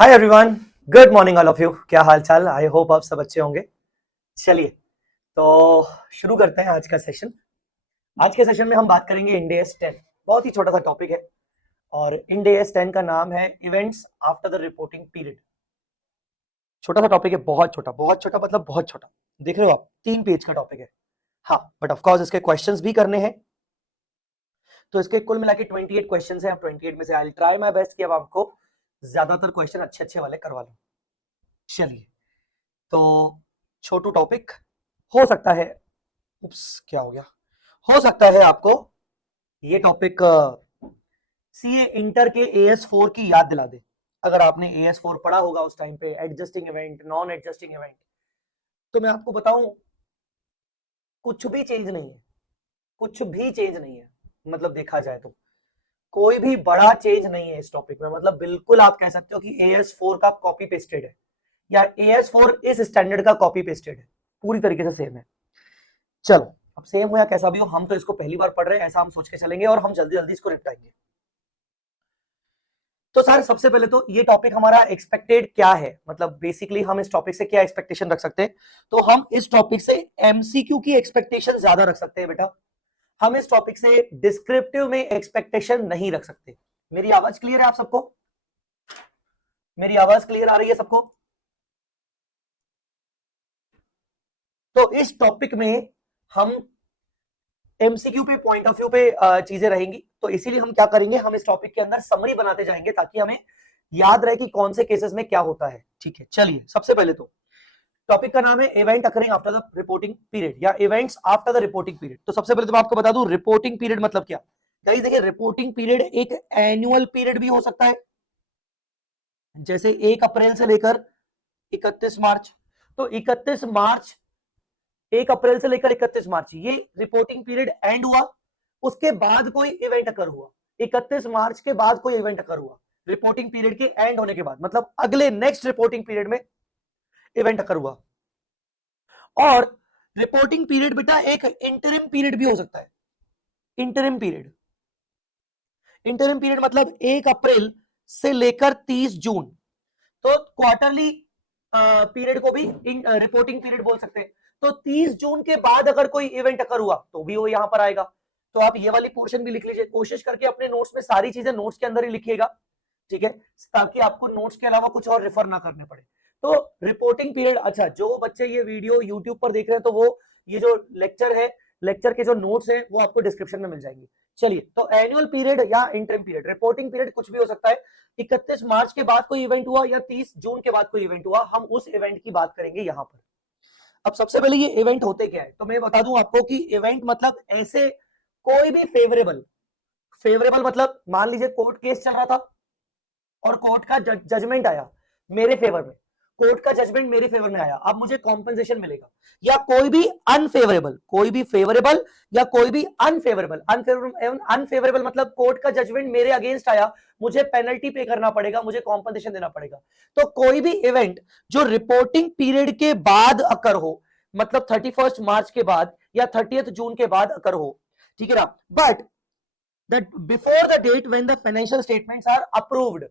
Hi everyone, good morning all of you. क्या हाल चाल? I hope आप सब अच्छे होंगे। चलिए तो शुरू करते हैं आज का सेशन। आज के सेशन में हम बात करेंगे इंड एस 10। बहुत ही छोटा सा टॉपिक है और इंड एस 10 का नाम है events after the reporting period. छोटा सा टॉपिक है, बहुत छोटा मतलब बहुत छोटा। देख रहे हो आप, 3 पेज का टॉपिक है। हाँ, बट ऑफ कोर्स इसके क्वेश्चंस भी करने हैं। तो इसके कुल मिला के 28 क्वेश्चंस हैं। 28 में से I will try my best कि अब आपको ज्यादातर क्वेश्चन अच्छे अच्छे वाले करवा लूं। चलिए तो छोटू टॉपिक हो सकता है, उप्स क्या हो गया, हो सकता है आपको ये टॉपिक सीए इंटर के AS4 की याद दिला दे। अगर आपने AS4 पढ़ा होगा उस टाइम पे, adjusting event, non adjusting event, तो मैं आपको बताऊं कुछ भी चेंज नहीं है, कुछ भी चेंज नहीं है। मतलब देखा जाए तो कोई भी बड़ा चेंज नहीं है इस टॉपिक में। मतलब बिल्कुल आप कह सकते हो कि AS4 का कॉपी पेस्टेड है, या AS4 इस स्टैंडर्ड का कॉपी पेस्टेड है, पूरी तरीके से सेम है। चलो अब सेम हो या कैसा भी हो, हम तो इसको पहली बार पढ़ रहे हैं ऐसा हम सोच के चलेंगे और हम जल्दी जल्दी इसको निपटाएंगे। तो सर सबसे पहले तो ये टॉपिक हमारा एक्सपेक्टेड क्या है, मतलब बेसिकली हम इस टॉपिक से क्या एक्सपेक्टेशन रख सकते हैं। तो हम इस टॉपिक से एमसीक्यू की एक्सपेक्टेशन ज्यादा रख सकते हैं बेटा। हम इस टॉपिक से डिस्क्रिप्टिव में एक्सपेक्टेशन नहीं रख सकते। मेरी आवाज क्लियर है आप सबको? मेरी आवाज क्लियर आ रही है सबको? तो इस टॉपिक में हम एमसीक्यू पे पॉइंट ऑफ व्यू पे चीजें रहेंगी। तो इसीलिए हम क्या करेंगे, हम इस टॉपिक के अंदर समरी बनाते जाएंगे ताकि हमें याद रहे कि कौन से केसेस में क्या होता है। ठीक है, चलिए सबसे पहले तो टॉपिक का नाम है event occurring after the reporting period या events after the reporting period. तो सबसे पहले तो मैं आपको बता दूं रिपोर्टिंग पीरियड मतलब क्या। गाइस देखिए, रिपोर्टिंग पीरियड एक एनुअल पीरियड भी हो सकता है, जैसे 1 अप्रैल से लेकर 31 मार्च। तो 31 मार्च, 1 अप्रैल से लेकर 31 मार्च ये रिपोर्टिंग पीरियड एंड हुआ। उसके बाद कोई इवेंट अकर हुआ, 31 मार्च के बाद कोई इवेंट अकर हुआ, रिपोर्टिंग पीरियड के एंड होने के बाद, मतलब अगले नेक्स्ट रिपोर्टिंग पीरियड में इवेंट अकर हुआ। और रिपोर्टिंग पीरियड बेटा एक इंटरिम पीरियड भी हो सकता है। इंटरिम पीरियड, इंटरिम पीरियड मतलब 1 अप्रैल से लेकर 30 जून। तो क्वार्टरली पीरियड को भी रिपोर्टिंग पीरियड बोल सकते हैं। तो 30 जून के बाद अगर कोई इवेंट अकर हुआ तो भी वो यहां पर आएगा। तो आप ये वाली पोर्शन भी लिख लीजिए, कोशिश करके अपने नोट्स में सारी चीजें नोट्स के अंदर ही लिखिएगा, ठीक है, ताकि आपको नोट्स के अलावा कुछ और रेफर ना करने पड़े। तो रिपोर्टिंग पीरियड, अच्छा जो बच्चे ये वीडियो यूट्यूब पर देख रहे हैं तो वो ये जो लेक्चर है, लेक्चर के जो नोट्स है वो आपको डिस्क्रिप्शन में मिल जाएंगे। चलिए तो एनुअल पीरियड या इंटरिम पीरियड, रिपोर्टिंग पीरियड कुछ भी हो सकता है। 31 मार्च के बाद कोई इवेंट हुआ या 30 जून के बाद कोई इवेंट हुआ, हम उस इवेंट की बात करेंगे यहां पर। अब सबसे पहले ये इवेंट होते क्या है, तो मैं बता दूं आपको कि इवेंट मतलब ऐसे कोई भी फेवरेबल, फेवरेबल मतलब मान लीजिए कोर्ट केस चल रहा था और कोर्ट का जजमेंट आया मेरे फेवर में, कोर्ट का जजमेंट मेरे फेवर में आया, अब मुझे कॉम्पेंसेशन मिलेगा। या कोई भी अनफेवरेबल, कोई भी फेवरेबल या कोई भी अनफेवरेबल, अनफेवरेबल मतलब कोर्ट का जजमेंट मेरे अगेंस्ट आया, मुझे पेनल्टी पे करना पड़ेगा, मुझे कॉम्पेंसेशन देना पड़ेगा। तो कोई भी इवेंट जो रिपोर्टिंग पीरियड के बाद अकर हो, मतलब 31 मार्च के बाद या 30 जून के बाद अकर हो, ठीक है ना, but that before the date when the financial statements are approved,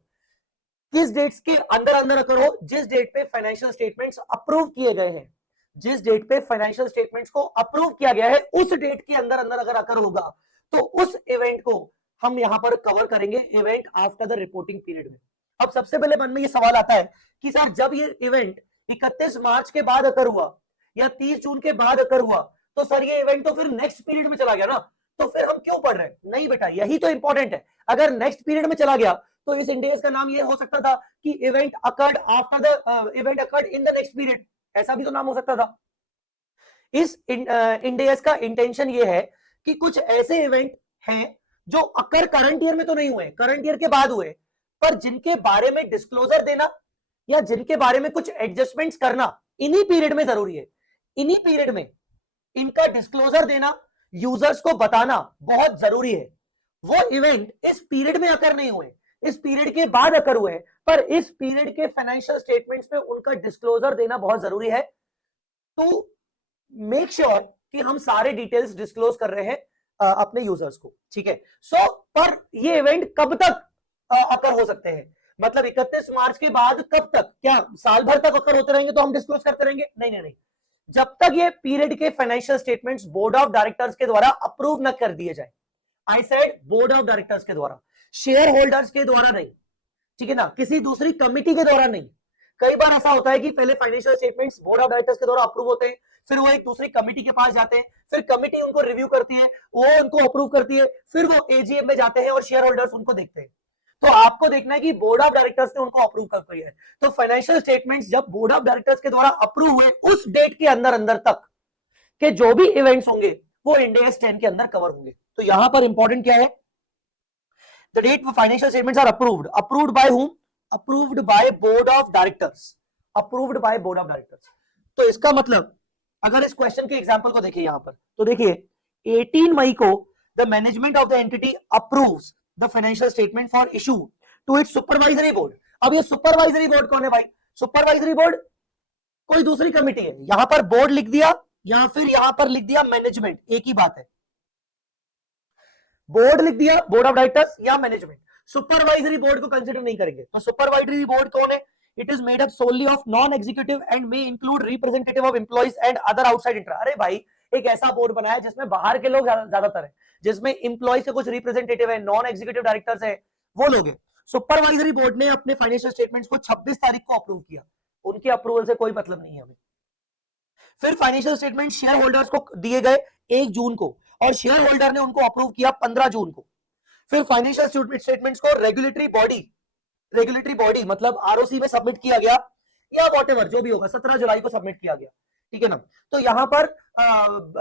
किस डेट्स के अंदर अंदर अकर हो, जिस डेट पे फाइनेंशियल स्टेटमेंट्स अप्रूव किए गए हैं, जिस डेट पे फाइनेंशियल स्टेटमेंट्स को अप्रूव किया गया है उस डेट के अंदर अंदर अगर अकर होगा तो उस इवेंट को हम यहां पर कवर करेंगे event after the reporting period में। अब सबसे पहले मन में ये सवाल आता है कि सर जब ये इवेंट 31 मार्च के बाद अकर हुआ या 30 जून के बाद अकर हुआ तो सर ये इवेंट तो फिर नेक्स्ट पीरियड में चला गया ना, तो फिर हम क्यों पढ़ रहे हैं? नहीं बेटा, यही तो इंपॉर्टेंट है। अगर नेक्स्ट पीरियड में चला गया तो इस इंडेस का नाम ये हो सकता था कि event occurred after the event occurred in the next period, ऐसा भी तो नाम हो सकता था। इस इंडेस का इंटेंशन ये है कि कुछ ऐसे इवेंट हैं जो अकर करंट ईयर में तो नहीं हुए, करंट ईयर के बाद हुए, पर जिनके बारे में डिस्क्लोजर देना या जिनके बारे में कुछ एडजस्टमेंट्स करना इन्हीं पीरियड में जरूरी है। इन्हीं पीरियड में इनका डिस्क्लोजर देना, यूजर्स को बताना बहुत जरूरी है। वो इवेंट इस पीरियड में अकर नहीं हुए, इस पीरियड के बाद अकर हुए, पर इस पीरियड के फाइनेंशियल स्टेटमेंट्स में उनका डिस्क्लोजर देना बहुत जरूरी है टू मेक श्योर कि हम सारे डिटेल्स डिस्क्लोज कर रहे हैं अपने यूजर्स को, ठीक है। सो पर ये इवेंट कब तक अकर हो सकते हैं, मतलब 31 मार्च के बाद कब तक, क्या साल भर तक अगर होते रहेंगे तो हम डिस्क्लोज करते रहेंगे? नहीं नहीं नहीं, जब तक ये पीरियड के financial statements board of directors के द्वारा अप्रूव न कर दिए जाए। I said board of directors के द्वारा, शेयर होल्डर्स के द्वारा नहीं, ठीक है ना, किसी दूसरी कमिटी के द्वारा नहीं। कई बार ऐसा होता है कि पहले financial statements board of directors के द्वारा अप्रूव होते हैं, फिर वो एक दूसरी कमिटी के पास जाते हैं, फिर कमिटी उनको रिव्यू करती है, वो उनको अप्रूव करती है, फिर वो एजीएम में जाते हैं और शेयर होल्डर्स उनको देखते हैं। तो आपको देखना है कि बोर्ड ऑफ डायरेक्टर्स ने उनको अप्रूव कर दिया है। तो फाइनेंशियल स्टेटमेंट्स जब बोर्ड ऑफ डायरेक्टर्स के द्वारा अप्रूव हुए उस डेट के अंदर अंदर तक के जो भी इवेंट्स होंगे वो इंड AS 10 के अंदर कवर होंगे। तो यहां पर इंपॉर्टेंट क्या है, the that financial statements are approved, approved by whom, approved by board of directors, approved by board of directors. तो इसका मतलब अगर इस क्वेश्चन के एग्जांपल को देखिए यहां पर, तो देखिए 18 मई को the management of the entity approves the financial statement for issue to its supervisory board. अब ये सुपरवाइजरी बोर्ड कौन है भाई? सुपरवाइजरी बोर्ड कोई दूसरी कमिटी है, यहां पर बोर्ड लिख दिया या फिर यहां पर लिख दिया मैनेजमेंट, एक ही बात है, बोर्ड लिख दिया, बोर्ड ऑफ डायरेक्टर्स या मैनेजमेंट, सुपरवाइजरी बोर्ड को कंसीडर नहीं करेंगे। तो सुपरवाइजरी बोर्ड कौन है? It is made up solely of non executive and may include representative of employees and other outside interest. अरे भाई एक ऐसा बोर्ड बनाया है जिसमें बाहर के लोग ज्यादातर है, जिसमें इंप्लॉइज के कुछ रिप्रेजेंटेटिव है, नॉन एग्जीक्यूटिव डायरेक्टर्स है, वो लोग हैं। सुपरवाइजरी बोर्ड ने अपने फाइनेंशियल स्टेटमेंट्स को 26 तारीख को अप्रूव किया, उनके अप्रूवल से कोई मतलब नहीं है हमें। फिर फाइनेंशियल स्टेटमेंट शेयर होल्डर्स को दिए गए 1 जून को और शेयर होल्डर ने उनको अप्रूव किया 15 जून को। फिर फाइनेंशियल स्टेटमेंट्स को रेगुलेटरी बॉडी मतलब आरओसी में सबमिट किया गया या व्हाटएवर जो भी होगा, 17 जुलाई को सबमिट किया गया, ठीक है ना। तो यहां पर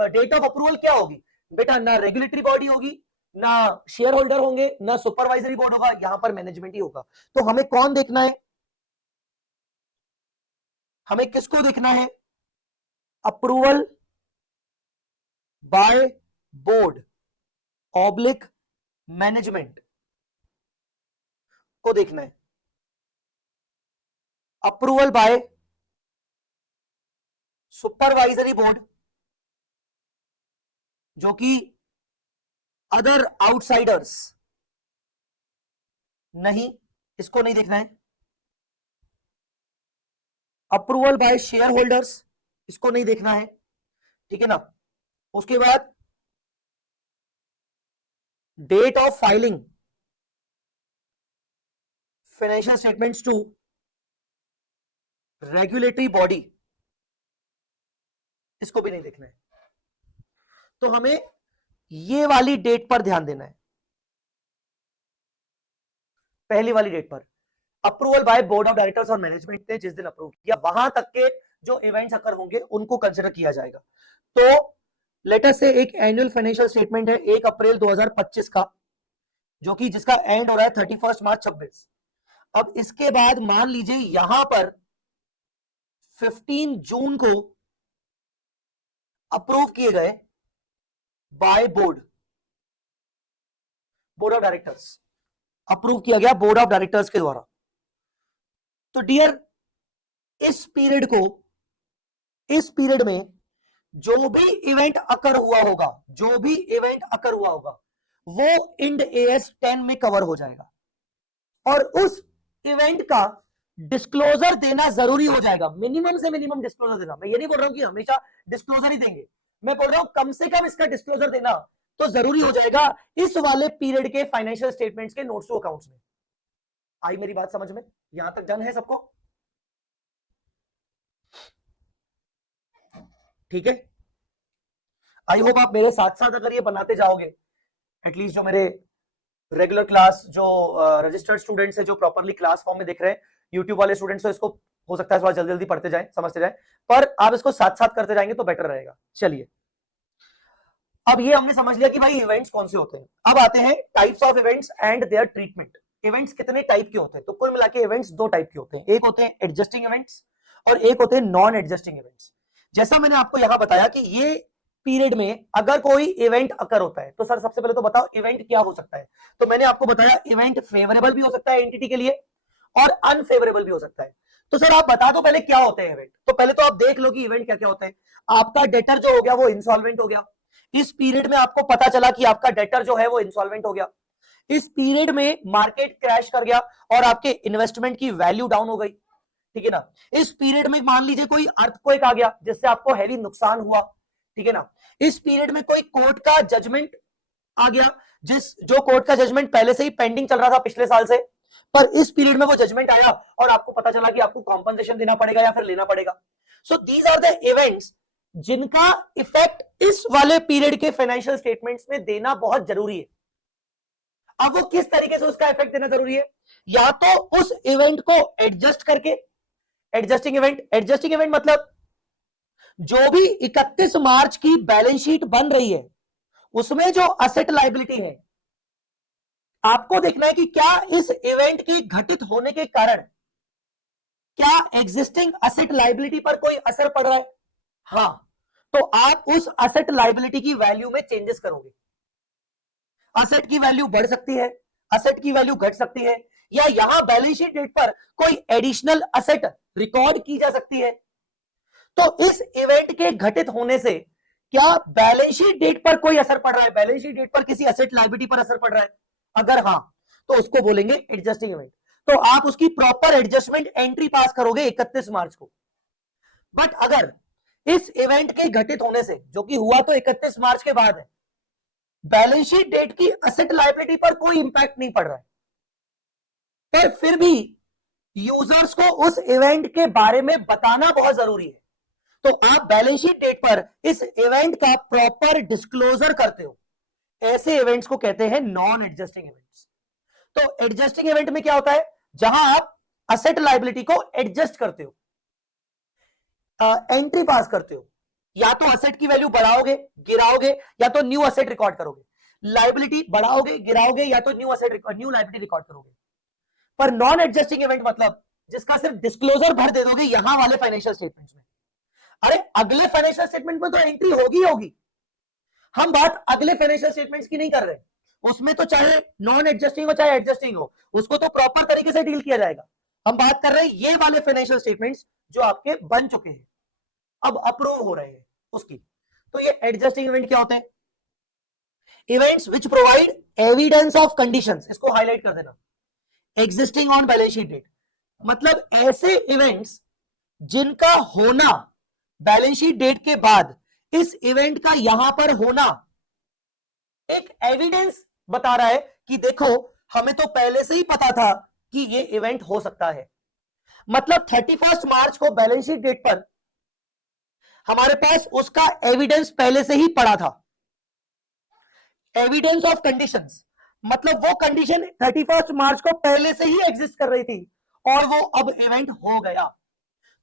डेट ऑफ अप्रूवल क्या होगी बेटा? ना रेगुलेटरी बॉडी होगी, ना शेयर होल्डर होंगे, ना सुपरवाइजरी बोर्ड होगा, यहां पर मैनेजमेंट ही होगा। तो हमें कौन देखना है? हमें किसको देखना है? Approval by board oblique management को देखना है। अप्रूवल बाय सुपरवाइजरी बोर्ड जो कि अदर आउटसाइडर्स नहीं, इसको नहीं देखना है। अप्रूवल बाय शेयर होल्डर्स, इसको नहीं देखना है, ठीक है ना। उसके बाद date of filing financial statements to regulatory body, इसको भी नहीं देखना है। तो हमें ये वाली डेट पर ध्यान देना है, पहली वाली डेट पर approval by board of directors और मैनेजमेंट ने जिस दिन अप्रूव किया वहां तक के जो इवेंट्स अकर होंगे उनको कंसिडर किया जाएगा। तो लेटर से एक एनुअल फाइनेंशियल स्टेटमेंट है 1 अप्रैल 2025 का, जो कि जिसका एंड हो रहा है 31 मार्च 26। अब इसके बाद मान लीजिए यहां पर 15 जून को अप्रूव किए गए bye board of directors, approve किया गया बोर्ड ऑफ डायरेक्टर्स के द्वारा। तो डियर इस पीरियड में जो भी इवेंट अकर हुआ होगा वो इंड AS 10 में कवर हो जाएगा और उस इवेंट का डिस्क्लोजर देना जरूरी हो जाएगा, मिनिमम से मिनिमम डिस्क्लोजर देना। मैं ये नहीं बोल रहा हूं कि हमेशा डिस्क्लोजर ही देंगे, मैं बोल रहा हूं कम से कम इसका डिस्क्लोजर देना तो जरूरी हो जाएगा इस वाले पीरियड के फाइनेंशियल स्टेटमेंट्स के नोट्स टू अकाउंट्स में। आई मेरी बात समझ में? यहां तक डन है सबको? ठीक है, आई होप आप मेरे साथ साथ अगर ये बनाते जाओगे, एटलीस्ट जो मेरे रेगुलर क्लास जो रजिस्टर्ड स्टूडेंट्स है जो प्रॉपरली क्लास फॉर्म में देख रहे हैं, यूट्यूब वाले स्टूडेंट्स तो इसको हो सकता है थोड़ा जल्दी जल्दी पढ़ते जाएं, समझते जाएं, पर आप इसको साथ साथ करते जाएंगे तो बेटर रहेगा। चलिए, अब ये हमने समझ लिया कि भाई इवेंट्स कौन से होते हैं। अब आते हैं types of events and their treatment. Events कितने टाइप के होते हैं? तो कुल मिला के इवेंट्स 2 टाइप के होते हैं, एक होते हैं एडजस्टिंग इवेंट्स और एक होते हैं नॉन एडजस्टिंग इवेंट्स। जैसा मैंने आपको यहां बताया कि ये पीरियड में अगर कोई इवेंट अकर होता है तो सर सबसे पहले तो बताओ इवेंट क्या हो सकता है। तो मैंने आपको बताया इवेंट फेवरेबल भी हो सकता है एंटिटी के लिए और अनफेवरेबल भी हो सकता है। तो सर आप बता दो पहले क्या होते हैं इवेंट। तो पहले तो आप देख लो कि इवेंट क्या क्या होते हैं। आपका डेटर जो हो गया वो इंसॉल्वेंट हो गया, इस पीरियड में आपको पता चला कि आपका डेटर जो है वो इंसॉल्वेंट हो गया। इस पीरियड में मार्केट क्रैश कर गया और आपके इन्वेस्टमेंट की वैल्यू डाउन हो गई, ठीक है ना। इस पीरियड में मान लीजिए कोई अर्थक्वेक आ गया जिससे आपको हैवी नुकसान हुआ, ठीक है ना। इस पीरियड में कोई कोर्ट का जजमेंट आ गया, जो कोर्ट का जजमेंट पहले से ही पेंडिंग चल रहा था पिछले साल से, पर इस पीरियड में वो जजमेंट आया और आपको पता चला कि आपको कॉम्पनसेशन देना पड़ेगा या फिर लेना पड़ेगा। So these are the events जिनका इफेक्ट इस वाले पीरियड के फाइनेंशियल स्टेटमेंट्स में देना बहुत जरूरी है। अब वो किस तरीके से उसका इफेक्ट देना जरूरी है, या तो उस इवेंट को एडजस्ट करके, एडजस्टिंग इवेंट मतलब जो भी 31 मार्च की बैलेंस शीट बन रही है उसमें जो असेट लायबिलिटी है, आपको देखना है कि क्या इस इवेंट के घटित होने के कारण क्या एग्जिस्टिंग असेट लायबिलिटी पर कोई असर पड़ रहा है। हाँ, तो आप उस असेट लायबिलिटी की वैल्यू में चेंजेस करोगे। असेट की वैल्यू बढ़ सकती है, असेट की वैल्यू घट सकती है, या यहां बैलेंस शीट डेट पर कोई एडिशनल असेट रिकॉर्ड की जा सकती है। तो इस इवेंट के घटित होने से क्या बैलेंस शीट डेट पर कोई असर पड़ रहा है, बैलेंस शीट डेट पर किसी असेट लायबिलिटी पर असर पड़ रहा है, अगर हाँ तो उसको बोलेंगे एडजस्टिंग इवेंट। तो आप उसकी प्रॉपर एडजस्टमेंट एंट्री पास करोगे 31 मार्च को। बट अगर इस इवेंट के घटित होने से, जो कि हुआ तो 31 मार्च के बाद है, बैलेंस शीट डेट की असेट लायबिलिटी पर कोई इंपैक्ट नहीं पड़ रहा है, पर फिर भी यूजर्स को उस इवेंट के बारे में बताना बहुत जरूरी है, तो आप बैलेंस शीट डेट पर इस इवेंट का प्रॉपर डिस्क्लोजर करते हो। ऐसे इवेंट्स को कहते हैं नॉन एडजस्टिंग इवेंट्स। तो एडजस्टिंग इवेंट में क्या होता है, जहां आप असेट लायबिलिटी को एडजस्ट करते हो, एंट्री पास करते हो, या तो असेट की वैल्यू बढ़ाओगे गिराओगे, या तो न्यू असेट रिकॉर्ड करोगे। लायबिलिटी बढ़ाओगे गिराओगे या तो न्यू लायबिलिटी रिकॉर्ड करोगे। पर नॉन एडजस्टिंग इवेंट मतलब जिसका सिर्फ डिस्क्लोजर भर दे दोगे यहां वाले फाइनेंशियल स्टेटमेंट्स में। अरे अगले फाइनेंशियल स्टेटमेंट में तो एंट्री होगी होगी, हम बात अगले फाइनेंशियल स्टेटमेंट्स की नहीं कर रहे, उसमें तो चाहे नॉन एडजस्टिंग हो चाहे एडजस्टिंग हो, उसको तो प्रॉपर तरीके से डील किया जाएगा। हम बात कर रहे हैं ये वाले फाइनेंशियल स्टेटमेंट्स जो आपके बन चुके हैं, अब अप्रूव हो रहे हैं उसकी। तो ये एडजस्टिंग इवेंट क्या होते हैं, events which provide evidence of conditions, इसको हाईलाइट कर देना, existing on balance sheet date, मतलब ऐसे इवेंट्स जिनका होना बैलेंस शीट डेट के बाद इस इवेंट का यहां पर होना एक एविडेंस बता रहा है कि देखो हमें तो पहले से ही पता था कि ये इवेंट हो सकता है। मतलब 31 मार्च को बैलेंस शीट डेट पर हमारे पास उसका एविडेंस पहले से ही पड़ा था। एविडेंस ऑफ कंडीशंस मतलब वो कंडीशन 31 मार्च को पहले से ही एग्जिस्ट कर रही थी और वो अब इवेंट हो गया।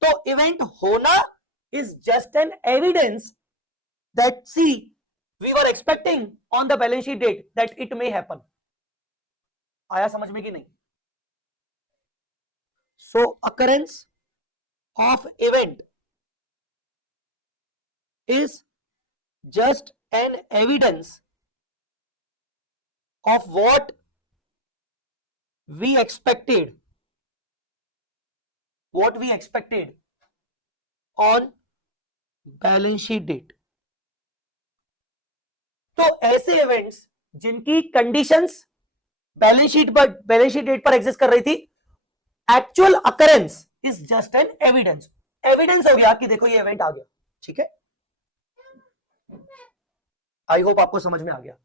तो इवेंट होना is just an evidence that see we were expecting on the balance sheet date that it may happen। आया समझ में कि नहीं। so occurrence of event is just an evidence of what we expected on balance sheet date. तो ऐसे events जिनकी conditions balance sheet date पर exist कर रही थी, actual occurrence is just an evidence. Evidence हो गया कि देखो ये इवेंट आ गया, ठीक है। आई होप आपको समझ में आ गया।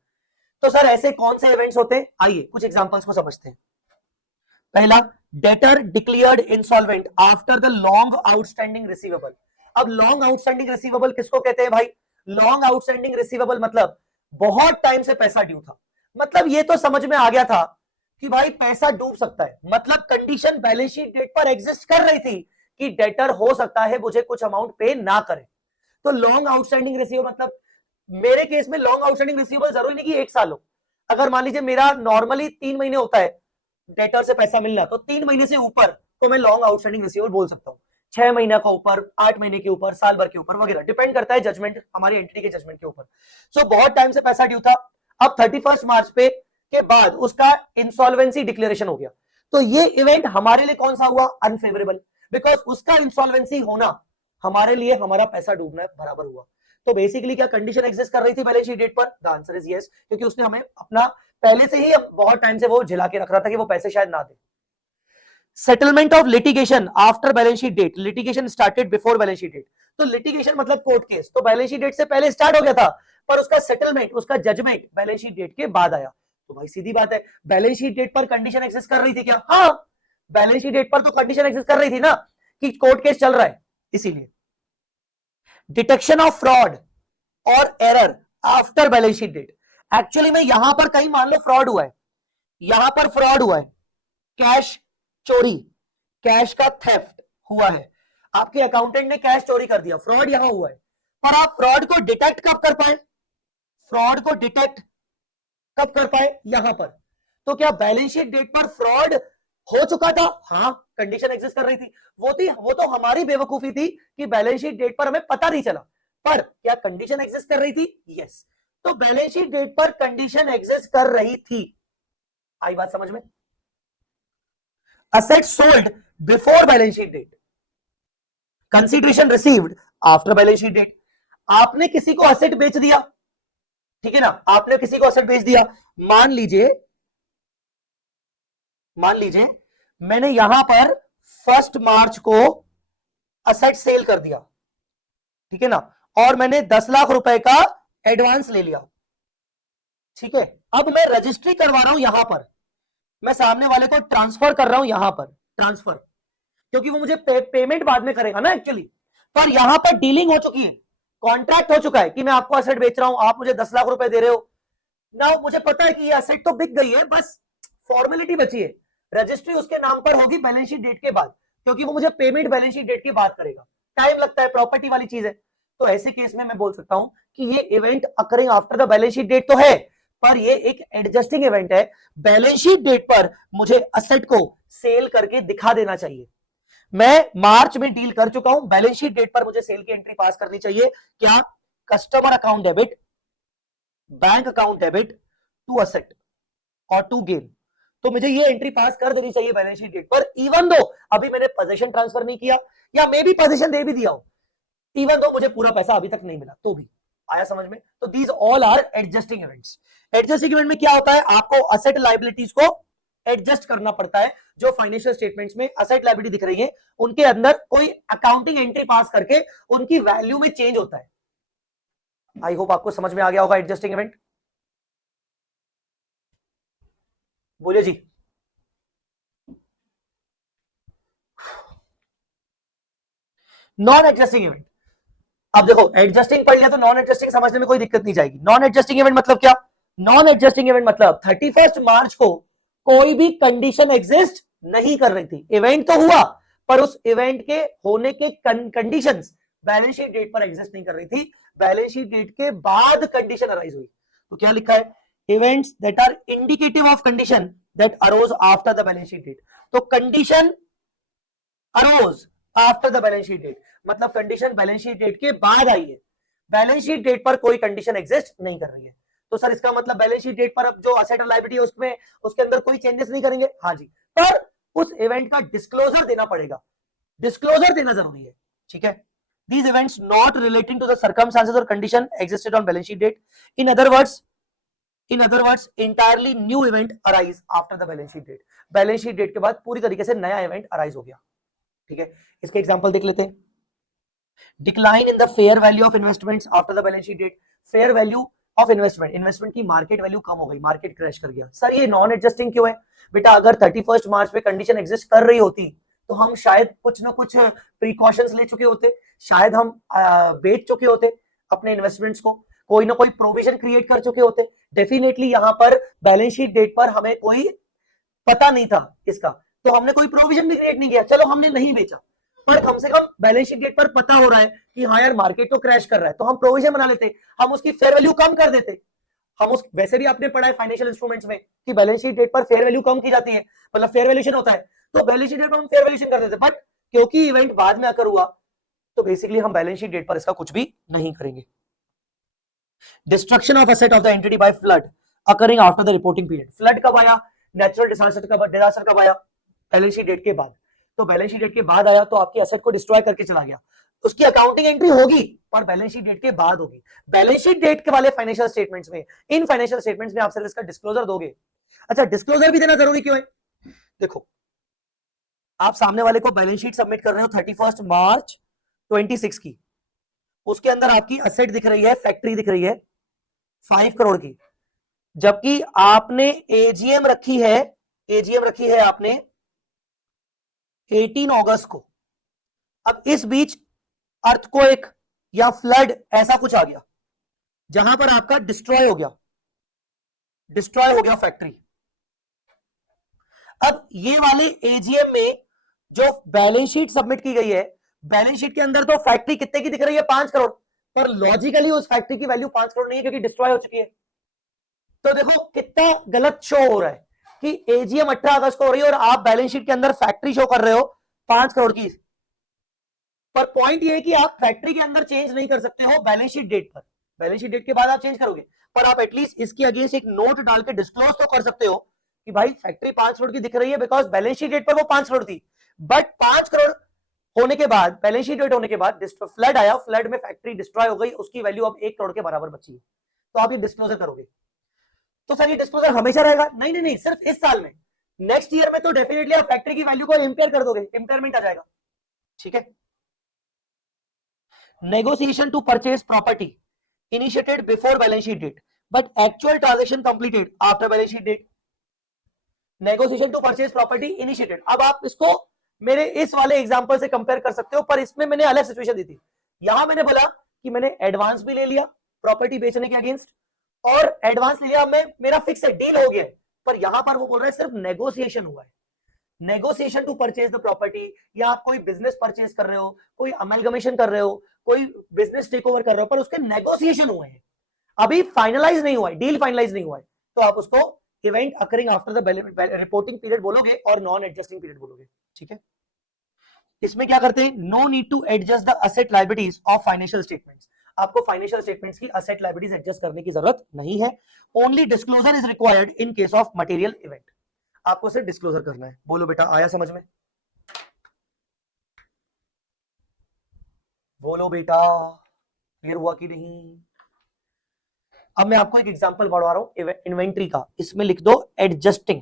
तो सर ऐसे कौन से इवेंट्स होते हैं, आइए कुछ एग्जांपल्स को समझते हैं। पहला, debtor declared insolvent after the long outstanding receivable. अब लॉन्ग आउटस्टैंडिंग रिसीवेबल किसको कहते हैं भाई, लॉन्ग आउटस्टैंडिंग रिसीवेबल मतलब बहुत टाइम से पैसा ड्यू था। मतलब ये तो समझ में आ गया था कि भाई पैसा डूब सकता है, मतलब कंडीशन बैलेंस शीट डेट पर एग्जिस्ट कर रही थी कि डेटर हो सकता है मुझे कुछ अमाउंट पे ना करे। तो लॉन्ग आउटस्टैंडिंग रिसीवेबल मतलब मेरे केस में लॉन्ग आउटस्टैंडिंग रिसीवेबल जरूरी नहीं कि 1 साल हो। अगर मान लीजिए मेरा नॉर्मली 3 महीने होता है डेटर से पैसा मिलना, तो 3 महीने से ऊपर तो मैं लॉन्ग आउटस्टैंडिंग रिसीवेबल बोल सकता हूँ। 6 महीने का ऊपर, 8 महीने के ऊपर, साल भर के ऊपर वगैरह, डिपेंड करता है जजमेंट, हमारी एंटिटी के जजमेंट के ऊपर। सो बहुत टाइम से पैसा ड्यू था, अब 31 मार्च पे के बाद उसका इंसॉल्वेंसी डिक्लेरेशन हो गया। तो ये इवेंट हमारे लिए कौन सा हुआ, अनफेवरेबल, बिकॉज उसका इंसॉल्वेंसी होना हमारे लिए हमारा पैसा डूबना बराबर हुआ। तो बेसिकली क्या कंडीशन एग्जिस्ट कर रही थी बैलेंस शीट डेट पर, द आंसर इज यस, क्योंकि उसने हमें अपना पहले से ही बहुत टाइम से वो झिला के रख रहा था कि वो पैसे शायद ना दे। Settlement of litigation after balance sheet date, litigation started before balance sheet date. तो लिटिगेशन मतलब कोर्ट केस, तो बैलेंस शीट डेट से पहले स्टार्ट हो गया था, पर उसका सेटलमेंट, उसका जजमेंट बैलेंस शीट डेट के बाद आया। तो भाई सीधी बात है, बैलेंस शीट डेट पर कंडीशन एग्जिस्ट कर रही थी क्या? हाँ, बैलेंस शीट डेट पर तो कंडीशन एग्जिस्ट कर रही थी ना कि कोर्ट केस चल रहा है, इसीलिए। डिटेक्शन ऑफ फ्रॉड और error after balance sheet date. Actually में यहां पर कहीं मान लो फ्रॉड हुआ है, यहां पर फ्रॉड हुआ है, कैश चोरी, कैश का थेफ्ट हुआ है, आपके अकाउंटेंट ने कैश चोरी कर दिया, फ्रॉड यहां हुआ है, पर आप फ्रॉड को डिटेक्ट कब कर पाए? फ्रॉड को डिटेक्ट कब कर पाए? यहां पर। तो क्या बैलेंस शीट डेट पर फ्रॉड हो चुका था? हाँ, कंडीशन एग्जिस्ट कर रही थी। वो तो हमारी बेवकूफी थी कि बैलेंस शीट डेट पर हमें पता नहीं चला, पर क्या कंडीशन एग्जिस्ट कर रही थी? यस। तो बैलेंस शीट डेट पर कंडीशन एग्जिस्ट कर रही थी। आई बात समझ में? Asset sold before balance sheet date, consideration received after balance sheet date. आपने किसी को असेट बेच दिया, ठीक है ना, आपने किसी को असेट बेच दिया, मान लीजिए मैंने यहां पर 1 मार्च को असेट सेल कर दिया, ठीक है ना, और मैंने 10 लाख रुपए का एडवांस ले लिया, ठीक है। अब मैं रजिस्ट्री करवा रहा हूं, यहां पर मैं सामने वाले को ट्रांसफर कर रहा हूं, यहां पर ट्रांसफर, क्योंकि वो मुझे पेमेंट बाद में करेगा ना एक्चुअली, पर यहां पर डीलिंग हो चुकी है, कॉन्ट्रैक्ट हो चुका है कि मैं आपको असेट बेच रहा हूं, आप मुझे 10 लाख रुपए दे रहे हो ना, मुझे पता है कि ये असेट तो बिक गई है, बस फॉर्मेलिटी बची है, रजिस्ट्री उसके नाम पर होगी बैलेंस शीट डेट के बाद, क्योंकि वो मुझे पेमेंट बैलेंस शीट डेट के बाद करेगा, टाइम लगता है, प्रॉपर्टी वाली चीज है। तो ऐसे केस में मैं बोल सकता हूं कि ये event occurring after the balance sheet date तो है, पर ये एक एडजस्टिंग इवेंट है, बैलेंस शीट डेट पर मुझे असेट को सेल करके दिखा देना चाहिए। मैं मार्च में डील कर चुका हूं, बैलेंस शीट डेट पर मुझे सेल की एंट्री पास करनी चाहिए, क्या? Customer account debit, bank account debit to asset और टू गेन, तो मुझे ये एंट्री पास कर देनी चाहिए बैलेंस शीट डेट पर, इवन दो अभी मैंने पोजीशन ट्रांसफर नहीं किया, या मे भी पोजीशन दे भी दिया हो, इवन दो मुझे पूरा पैसा अभी तक नहीं मिला तो भी। आया समझ में? तो these all are adjusting events. Adjusting event में क्या होता है, आपको असेट लायबिलिटीज को एडजस्ट करना पड़ता है, जो फाइनेंशियल स्टेटमेंट्स में असेट लायबिलिटी दिख रही है उनके अंदर कोई अकाउंटिंग एंट्री पास करके उनकी वैल्यू में चेंज होता है। आई होप आपको समझ में आ गया होगा एडजस्टिंग इवेंट। बोलिए जी। नॉन एडजस्टिंग इवेंट, अब देखो एडजस्टिंग पढ़ लिया तो नॉन एडजस्टिंग समझने में कोई दिक्कत नहीं जाएगी। नॉन एडजस्टिंग इवेंट मतलब क्या? नॉन एडजस्टिंग इवेंट मतलब 31 मार्च को कोई भी कंडीशन एग्जिस्ट नहीं कर रही थी, इवेंट तो हुआ पर उस इवेंट के होने के कंडीशंस बैलेंस शीट डेट पर एग्जिस्ट नहीं कर रही थी, बैलेंस शीट डेट के बाद कंडीशन अराइज हुई। तो क्या लिखा है? Events that are indicative of condition that arose after the balance sheet date. तो condition arose after the balance sheet date मतलब कंडीशन बैलेंस शीट डेट के बाद आई है, बैलेंस शीट डेट पर कोई कंडीशन एग्जिस्ट नहीं कर रही है। तो सर इसका मतलब बैलेंस शीट डेट पर अब जो असेट और लायबिलिटी है उसमें उसके अंदर कोई चेंजेस नहीं करेंगे? हाँ जी, पर उस इवेंट का डिस्क्लोजर देना पड़ेगा, डिस्क्लोजर देना जरूरी है, ठीक है। These events not relating to the circumstances or condition existed on balance sheet date. In other words, entirely new event arise after the balance sheet date. Balance sheet date के बाद पूरी तरीके से नया event arise हो गया, ठीक है। इसके एग्जांपल देख लेते हैं। Decline in the fair value of investments after the balance sheet date. Fair value of investment की मार्केट वैल्यू कम हो गई, मार्केट क्रैश कर गया। सर ये नॉन एडजस्टिंग क्यों है? बेटा अगर 31 मार्च पे कंडीशन एग्जिस्ट कर रही होती तो हम शायद कुछ ना कुछ प्रिकॉशंस ले चुके होते, शायद हम बेच चुके होते अपने इन्वेस्टमेंट्स को, कोई ना कोई प्रोविजन क्रिएट कर चुके होते। डेफिनेटली यहां पर बैलेंस शीट डेट पर हमें कोई पता नहीं था इसका, तो हमने कोई प्रोविजन भी क्रिएट नहीं किया, चलो हमने नहीं बेचा, पर कम से कम बैलेंस शीट डेट पर पता हो रहा है कि हाँ यार मार्केट तो क्रैश कर रहा है, तो हम प्रोविजन बना लेते, हम उसकी फेयर वैल्यू कम कर देते। हम उस वैसे भी आपने पढ़ा है फाइनेंशियल इंस्ट्रूमेंट्स में कि बैलेंस शीट डेट पर फेयर वैल्यू कम की जाती है, मतलब फेयर वैल्यूएशन होता है, तो बैलेंस शीट डेट पर हम फेयर वैल्यूएशन कर देते, बट क्योंकि इवेंट बाद में आकर हुआ तो बेसिकली हम बैलेंस शीट डेट पर इसका कुछ भी नहीं करेंगे। Destruction of asset of the entity bye flood occurring after the reporting period. Flood कब आया? नेचुरल डिजास्टर कब आया? बैलेंस शीट डेट के बाद। तो बैलेंस शीट डेट के बाद आया तो आपके एसेट को डिस्ट्रॉय करके चला गया। उसकी अकाउंटिंग एंट्री होगी पर बैलेंस शीट डेट के बाद होगी। बैलेंस शीट डेट के वाले फाइनेंशियल स्टेटमेंट्स में, इन फाइनेंशियल स्टेटमेंट्स में आप सिर्फ इसका डिस्क्लोजर दोगे। अच्छा, डिस्क्लोजर भी देना जरूरी क्यों है? देखो, आप सामने वाले को बैलेंस शीट सबमिट कर रहे हो 31 मार्च 26 की, उसके अंदर आपकी असेट दिख रही है, फैक्ट्री दिख रही है 5 करोड़ की, जबकि आपने एजीएम रखी है आपने 18 अगस्त को। अब इस बीच अर्थक्वेक या फ्लड ऐसा कुछ आ गया जहां पर आपका डिस्ट्रॉय हो गया फैक्ट्री। अब ये वाले एजीएम में जो बैलेंस शीट सबमिट की गई है, बैलेंस शीट के अंदर तो फैक्ट्री कितने की दिख रही है? 5 करोड़, पर लॉजिकली उस फैक्ट्री की वैल्यू 5 करोड़ नहीं है क्योंकि डिस्ट्रॉय हो चुकी है। तो देखो कितना गलत शो हो रहा है कि एजीएम 18 अगस्त को हो रही है और आप बैलेंस शीट के अंदर फैक्ट्री शो कर रहे हो 5 करोड़ की। पर पॉइंट ये है कि आप फैक्ट्री के अंदर चेंज नहीं कर सकते हो बैलेंस शीट डेट पर, बैलेंस शीट डेट के बाद आप चेंज करोगे, पर आप एटलीस्ट इसके अगेंस्ट एक नोट डाल के डिस्क्लोज तो कर सकते हो कि भाई फैक्ट्री 5 करोड़ की दिख रही है बिकॉज बैलेंस शीट डेट पर वो 5 करोड़ थी, बट 5 करोड़ होने के बाद, बैलेंस शीट डेट होने के बाद फ्लड आया, फ्लड में फैक्ट्री डिस्ट्रॉय हो गई, उसकी वैल्यू अब 1 करोड़ के बराबर बची है, तो आप ये डिस्क्लोजर करोगे। तो सर ये डिस्क्लोजर हमेशा रहेगा? नहीं नहीं नहीं, सिर्फ इस साल में, नेक्स्ट ईयर में तो डेफिनेटली आप फैक्ट्री की वैल्यू को इंपेयर कर दोगे, इंपेयरमेंट आ जाएगा। ठीक है। Negotiation to purchase property initiated before balance sheet date but actual transaction completed after balance sheet date. Negotiation to purchase property initiated, अब आप इसको मेरे इस वाले एग्जांपल से कंपेयर कर सकते हो, पर इसमें मैंने अलग सिचुएशन दी थी। यहां मैंने बोला कि मैंने एडवांस भी ले लिया प्रॉपर्टी बेचने के अगेंस्ट और एडवांस ले लिया, मैं मेरा फिक्स है, डील हो गया, पर यहां पर वो बोल रहा है सिर्फ नेगोशिएशन हुआ है। Negotiation to purchase the property, या आप कोई बिजनेस परचेज कर रहे हो, कोई अमेलगमेशन कर रहे हो, कोई बिजनेस टेक ओवर कर रहे हो, पर उसके नेगोशिएशन हुए हैं, अभी फाइनलाइज नहीं हुआ है, डील फाइनलाइज नहीं हुआ है, तो आप उसको event occurring after the reporting period बोलोगे और नॉन एडजस्टिंग पीरियड बोलोगे। ठीक है। इसमें क्या करते हैं? No need to adjust the asset liabilities of financial statements, आपको फाइनेंशियल स्टेटमेंट्स की असेट लायबिलिटीज एडजस्ट करने की जरूरत नहीं है। Only disclosure is required in case of material event, आपको सिर्फ डिस्क्लोजर करना है। बोलो बेटा, आया समझ में? बोलो बेटा, क्लियर हुआ कि नहीं? अब मैं आपको एक एग्जांपल बढ़वा रहा हूं इन्वेंट्री का, इसमें लिख दो adjusting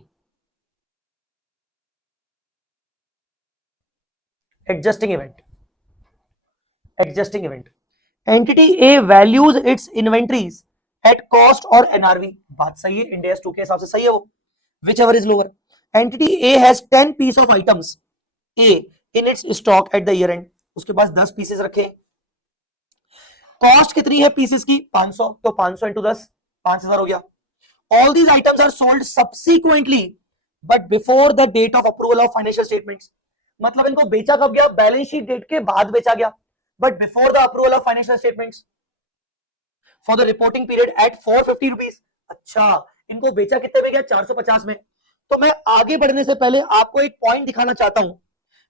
event. Adjusting event, entity A values it's inventories at cost और एनआरवी, बात सही है, इंड AS 2 के हिसाब से सही है वो, whichever is lower. Entity A has 10 piece of items A in its stock at the year end, उसके पास 10 पीसेस रखे, कॉस्ट कितनी है पीसेस की? 500, तो 500 इंटू 10 5000 हो गया। All these items are sold subsequently but before the date of approval of financial statements, मतलब इनको बेचा कब गया? बैलेंस शीट डेट के बाद बेचा गया, but before the approval of financial statements for the reporting period at 450 rupees. अच्छा, इनको बेचा कितने में गया? 450 में। तो मैं आगे बढ़ने से पहले आपको एक पॉइंट दिखाना चाहता हूं।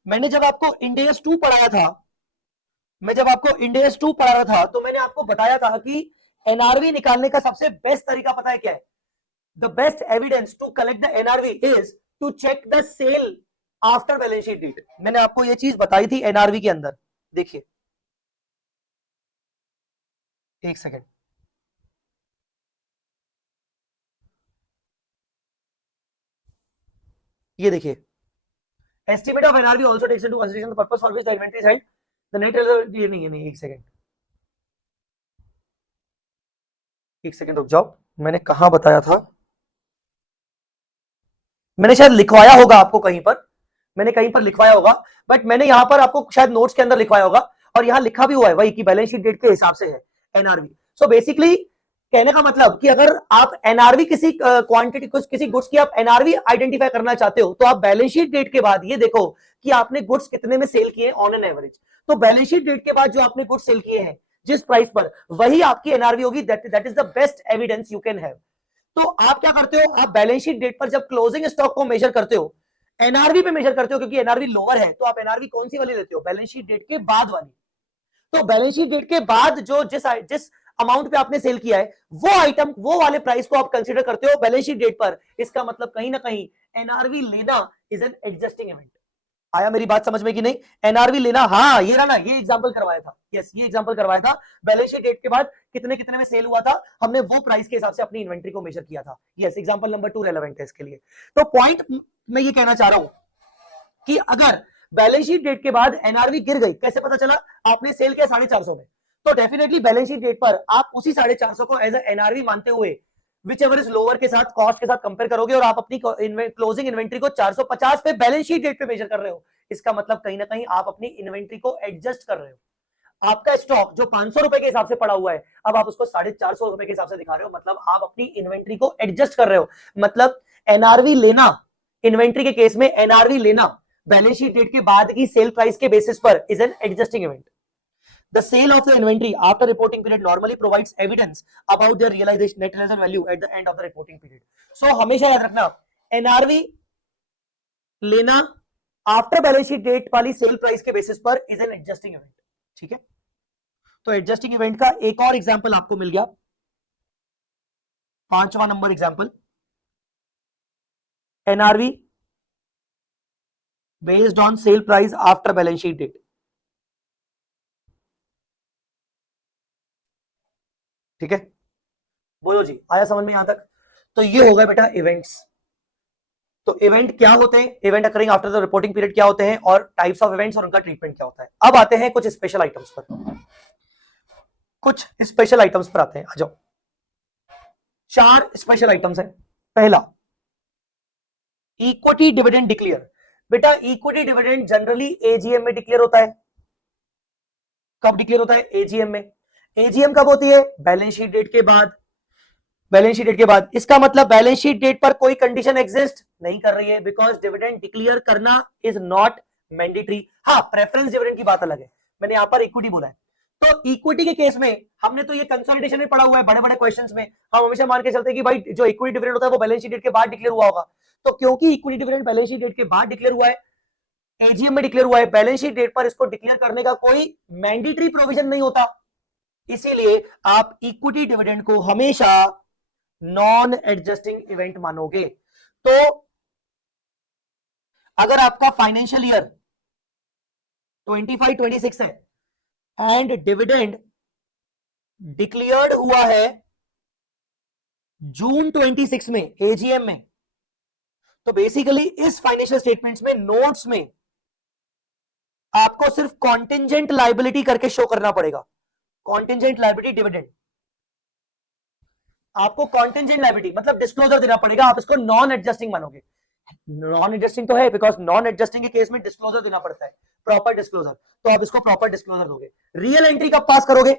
मैंने जब आपको इंड AS 2 पढ़ाया था, तो मैंने आपको बताया था कि एनआरवी निकालने का सबसे बेस्ट तरीका पता है क्या है? The best evidence to collect the NRV is to check the sale after balance sheet date. मैंने आपको यह चीज बताई थी एनआरवी के अंदर, देखिए एक सेकेंड, ये देखिए, estimate of NRV also takes into consideration the purpose for which the inventory is held, the net ये नहीं, एक सेकेंड रुक जाओ, मैंने कहां बताया था? मैंने शायद लिखवाया होगा आपको कहीं पर, मैंने कहीं पर लिखवाया होगा, बट मैंने यहां पर आपको शायद नोट्स के अंदर लिखवाया होगा, और यहां लिखा भी हुआ है वही कि बैलेंस शीट डेट के हिसाब से है एनआरवी। सो बेसिकली कहने का मतलब कि अगर आप एनआरवी किसी क्वांटिटी किसी गुड्स की आप एनआरवी आइडेंटिफाई करना चाहते हो, तो आप बैलेंस शीट डेट के बाद ये देखो कि आपने गुड्स कितने में सेल किए ऑन एन एवरेज। तो बैलेंस शीट डेट के बाद जो आपने गुड्स सेल किए हैं जिस प्राइस पर, वही आपकी एनआरवी होगी। That is the best evidence you can have. तो आप क्या करते हो? आप बैलेंस शीट डेट पर जब क्लोजिंग स्टॉक को मेजर करते हो, एनआरवी पे मेजर करते हो, क्योंकि एनआरवी लोअर है, तो आप एनआरवी कौन सी वाली लेते हो? बैलेंस शीट डेट के बाद वाली। तो बैलेंस शीट डेट के बाद जो जिस अमाउंट पे आपने सेल किया है, वो आइटम, वो वाले प्राइस को आप कंसीडर करते हो बैलेंस शीट डेट पर। इसका मतलब कहीं ना कहीं एनआरवी लेना इज एन एडजस्टिंग इवेंट। आया मेरी बात समझ में कि नहीं? एनआरवी लेना, हाँ ये रहा ना, ये एग्जांपल करवाया था, यस ये एग्जांपल करवाया था, बैलेंस शीट डेट के बाद कितने कितने में सेल हुआ था, हमने वो प्राइस के हिसाब से अपनी इन्वेंट्री को मेजर किया था। यस एग्जांपल नंबर 2 रेलेवेंट है इसके लिए। तो पॉइंट मैं ये कहना चाह रहा हूं कि अगर बैलेंस शीट डेट के बाद एनआरवी गिर गई, कैसे पता चला? आपने सेल किया 450 में, तो डेफिनेटली बैलेंस शीट डेट पर आप उसी 450 को एज एनआरवी मानते हुए विच एवर इज लोअर के साथ, कॉस्ट के साथ कंपेयर करोगे और आप अपनी क्लोजिंग इन्वेंट्री को 450 पे बैलेंस शीट डेट पे मेजर कर रहे हो। इसका मतलब कहीं ना कहीं आप अपनी इन्वेंट्री को एडजस्ट कर रहे हो। आपका स्टॉक जो 500 रुपए के हिसाब से पड़ा हुआ है, अब आप उसको 450 रुपए के हिसाब से दिखा रहे हो, मतलब आप अपनी इन्वेंट्री को एडजस्ट कर रहे हो। मतलब एनआरवी लेना, इन्वेंट्री के केस में एनआरवी लेना बैलेंस शीट डेट के बाद की सेल प्राइस के बेसिस पर is an adjusting event. The sale of the inventory after reporting period normally provides evidence about their realization net realization value at the end of the reporting period. So हमेशा याद रखना, NRV लेना after balance sheet date वाली sale price के basis पर is an adjusting event. ठीक है, तो एडजस्टिंग इवेंट का एक और एग्जांपल आपको मिल गया, 5वां number example, NRV based on sale price after balance sheet date. ठीक है, बोलो जी, आया समझ में यहां तक? तो ये हो गया बेटा इवेंट्स। तो इवेंट क्या होते हैं, event occurring after the reporting period क्या होते हैं, और टाइप्स ऑफ इवेंट्स और उनका ट्रीटमेंट क्या होता है। अब आते हैं कुछ स्पेशल आइटम्स पर, कुछ स्पेशल आइटम्स पर आते हैं, आ जाओ। 4 स्पेशल आइटम्स हैं। पहला, इक्विटी डिविडेंड डिक्लेयर। बेटा इक्विटी डिविडेंड जनरली एजीएम में डिक्लेयर होता है। कब डिक्लेयर होता है? एजीएम में। एजीएम कब होती है? बैलेंस शीट डेट के बाद। बैलेंस शीट डेट के बाद, इसका मतलब बैलेंस शीट डेट पर कोई कंडीशन एग्जिस्ट नहीं कर रही है, बिकॉज डिविडेंड डिक्लेयर करना इज नॉट मैंडेटरी। हाँ, प्रेफरेंस डिविडेंड की बात अलग है, मैंने यहां पर इक्विटी बोला है। तो इक्विटी के केस में हमने तो ये कंसोलिडेशन में पढ़ा हुआ है, बड़े बड़े क्वेश्चंस में हम हमेशा मान के चलते हैं कि भाई जो इक्विटी डिविडेंड होता है वो बैलेंस शीट डेट के बाद डिक्लेयर हुआ होगा। तो क्योंकि equity dividend balance sheet date के बाद डिक्लेयर हुआ है, एजीएम में डिक्लेयर हुआ है, बैलेंस शीट डेट पर इसको डिक्लेयर करने का कोई मैंडेटरी प्रोविजन नहीं होता, इसीलिए आप इक्विटी डिविडेंड को हमेशा नॉन एडजस्टिंग इवेंट मानोगे। तो अगर आपका फाइनेंशियल ईयर 25-26 है एंड डिविडेंड डिक्लेयर्ड हुआ है जून 26 में एजीएम में, तो बेसिकली इस फाइनेंशियल स्टेटमेंट्स में, नोट्स में आपको सिर्फ कॉन्टिंजेंट लायबिलिटी करके शो करना पड़ेगा। कॉन्टिंजेंट लायबिलिटी डिविडेंड, आपको कॉन्टिंजेंट लायबिलिटी मतलब डिस्क्लोजर देना पड़ेगा, आप इसको नॉन एडजस्टिंग मानोगे। नॉन एडजस्टिंग तो है, बिकॉज नॉन एडजस्टिंग के केस में डिस्क्लोजर देना पड़ता है, प्रॉपर डिस्क्लोजर, तो आप इसको प्रॉपर डिस्क्लोजर दोगे। रियल एंट्री कब पास करोगे?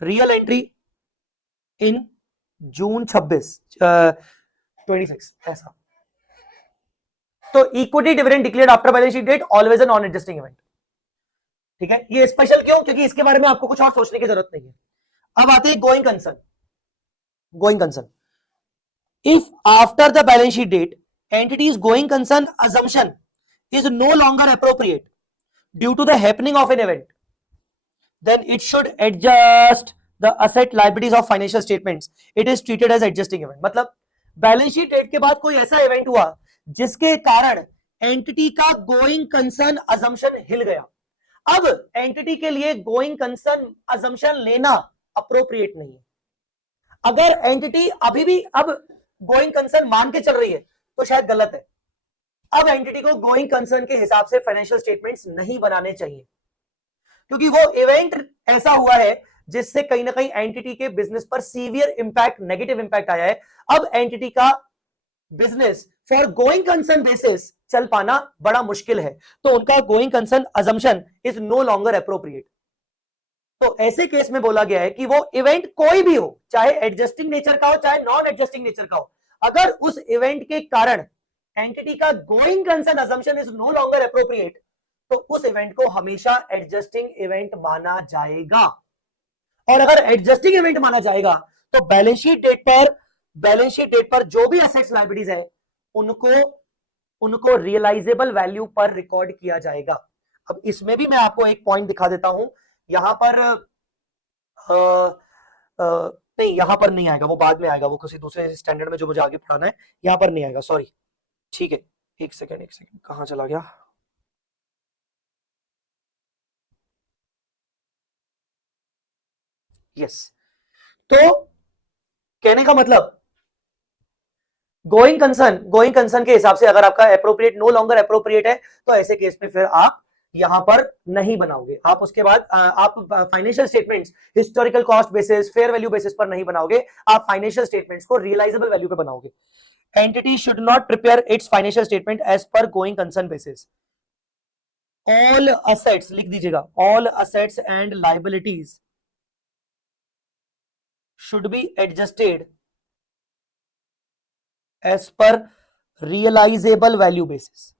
रियल एंट्री इन जून 26 ऐसा। तो equity dividend declared after balance sheet date always a non adjusting event. ठीक है, ये स्पेशल क्यों? क्योंकि इसके बारे में आपको कुछ और सोचने की जरूरत नहीं है। अब आते हैं going concern. Going concern, if after the balance sheet date entity's going concern assumption is no longer appropriate due to the happening of an event, then it should adjust the asset liabilities of financial statements. It is treated as adjusting event. मतलब balance sheet date के बाद कोई ऐसा event हुआ जिसके कारण entity का going concern assumption हिल गया। अब एंटिटी के लिए गोइंग कंसर्न अजम्पशन लेना अप्रोप्रिएट नहीं है। अगर एंटिटी अभी भी अब गोइंग कंसर्न मान के चल रही है तो शायद गलत है। अब एंटिटी को गोइंग कंसर्न के हिसाब से फाइनेंशियल स्टेटमेंट्स नहीं बनाने चाहिए, क्योंकि वो इवेंट ऐसा हुआ है जिससे कहीं ना कहीं एंटिटी के बिजनेस पर सीवियर इंपैक्ट, नेगेटिव इंपैक्ट आया है। अब एंटिटी का business for going concern basis चल पाना बड़ा मुश्किल है, तो उनका going concern assumption is no longer appropriate. तो ऐसे केस में बोला गया है कि वो इवेंट कोई भी हो, चाहे एडजस्टिंग नेचर का हो चाहे नॉन एडजस्टिंग नेचर का हो, अगर उस इवेंट के कारण एंटिटी का going concern assumption is no longer appropriate, तो उस इवेंट को हमेशा एडजस्टिंग इवेंट माना जाएगा। और अगर एडजस्टिंग इवेंट माना जाएगा तो बैलेंस शीट डेट पर जो भी एसेट्स लायबिलिटीज है उनको रियलाइजेबल वैल्यू पर रिकॉर्ड किया जाएगा। अब इसमें भी मैं आपको एक पॉइंट दिखा देता हूं, यहां पर नहीं, यहां पर नहीं आएगा, वो बाद में आएगा, वो किसी दूसरे स्टैंडर्ड में जो मुझे आगे पढ़ाना है, यहां पर नहीं आएगा, सॉरी। ठीक है, एक सेकेंड, कहां चला गया। यस, तो कहने का मतलब गोइंग कंसर्न के हिसाब से अगर आपका अप्रोप्रिएट नो लॉन्गर अप्रोप्रिएट है, तो ऐसे केस में फिर आप यहां पर नहीं बनाओगे। आप उसके बाद आप financial statements historical cost basis, fair value basis पर नहीं बनाओगे, आप फाइनेंशियल स्टेटमेंट्स को रियलाइजेबल वैल्यू पे बनाओगे। Entity should not prepare its financial statement as per going concern basis. All assets लिख दीजिएगा, all assets and liabilities should be adjusted as per realisable value basis,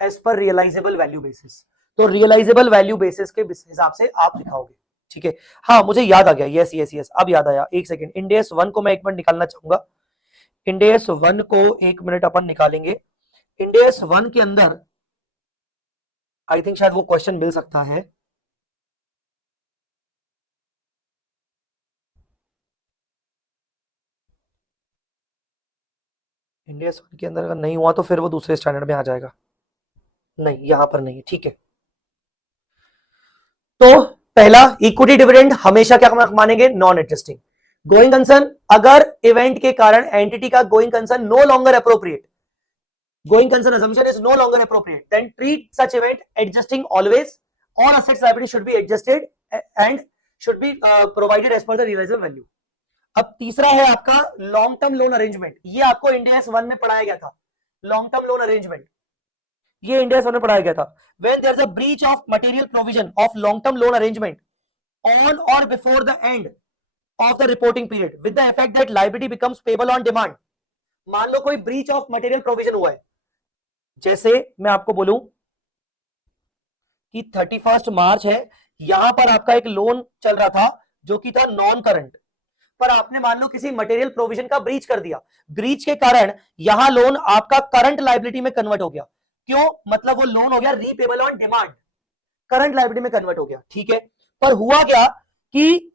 as per realisable value basis. तो realisable value basis के हिसाब से आप लिखाओगे, ठीक है। हाँ, मुझे याद आ गया, यस यस यस, अब याद आया, एक सेकेंड, इंडेस 1 को मैं 1 मिनट निकालना चाहूंगा। इंडेस 1 को 1 मिनट अपन निकालेंगे। इंडेस 1 के अंदर आई थिंक शायद वो क्वेश्चन मिल सकता है। इंडेस 1 के अंदर अगर नहीं हुआ तो फिर वो दूसरे स्टैंडर्ड में आ जाएगा। नहीं, यहां पर नहीं है, ठीक है। तो पहला, इक्विटी डिविडेंड हमेशा क्या मानेंगे, नॉन एडजस्टिंग। गोइंग कंसर्न, अगर इवेंट के कारण एंटिटी का going concern no longer appropriate, going concern assumption is no longer appropriate, then treat such event adjusting always. All assets liability should be adjusted and should be provided as per the realizable value. अब तीसरा है आपका long term loan arrangement. ये आपको India 1 में पढ़ाया गया था, लॉन्ग टर्म लोन अरेंजमेंट, ये इंडिया 1 में पढ़ाया गया था। when there is a breach of material provision of long term loan arrangement on or before the end of the reporting period with the effect that liability becomes payable on demand। मान लो कोई breach of material provision हुआ है, जैसे मैं आपको बोलूं कि 31 मार्च है, यहां पर आपका एक लोन चल रहा था जो कि था नॉन करंट, पर आपने मान लो किसी मटेरियल प्रोविजन का ब्रीच कर दिया, ब्रीच के कारण यहां लोन आपका करंट लाइबिलिटी में कन्वर्ट हो गया। क्यों, मतलब वो लोन हो गया repayable on demand, current liability में कन्वर्ट हो गया, ठीक है। पर हुआ क्या कि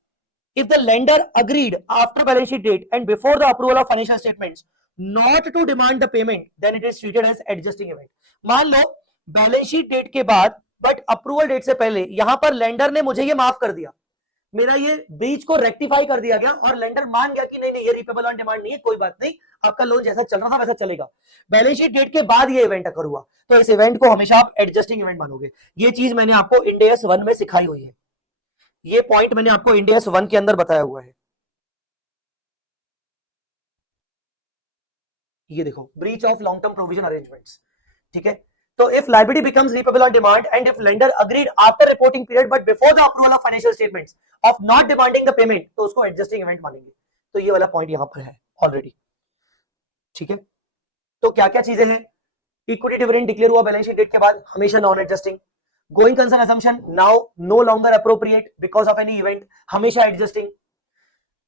if the lender agreed after balance sheet date and before the approval of financial statements not to demand the payment, then it is treated as adjusting event। मान लो बैलेंस शीट डेट के बाद बट अप्रूवल डेट से पहले यहां पर lender ने मुझे ये माफ कर दिया, मेरा ये ब्रीच को रेक्टिफाई कर दिया गया और लेंडर मान गया कि नहीं नहीं ये रिपेबल ऑन डिमांड नहीं है, कोई बात नहीं, आपका लोन जैसा चल रहा था वैसा चलेगा। बैलेंस शीट डेट के बाद ये इवेंट अकर हुआ, तो इस इवेंट को हमेशा आप एडजस्टिंग इवेंट मानोगे। ये चीज मैंने आपको इंडिया 1 में सिखाई हुई है, ये पॉइंट मैंने आपको इंडिया 1 के अंदर बताया हुआ है। ये देखो, breach of long term provision arrangements, ठीक है। तो if liability becomes repayable on demand and if lender agreed after reporting period but before the approval of financial statements of not demanding the payment, तो उसको adjusting event मानेंगे। तो ये वाला point यहां पर है ऑलरेडी, ठीक है। तो क्या क्या चीजें हैं, इक्विटी डिविडेंड डिक्लेयर हुआ बैलेंस शीट डेट के बाद, हमेशा non adjusting. Going concern assumption now no longer appropriate because of any event, हमेशा adjusting.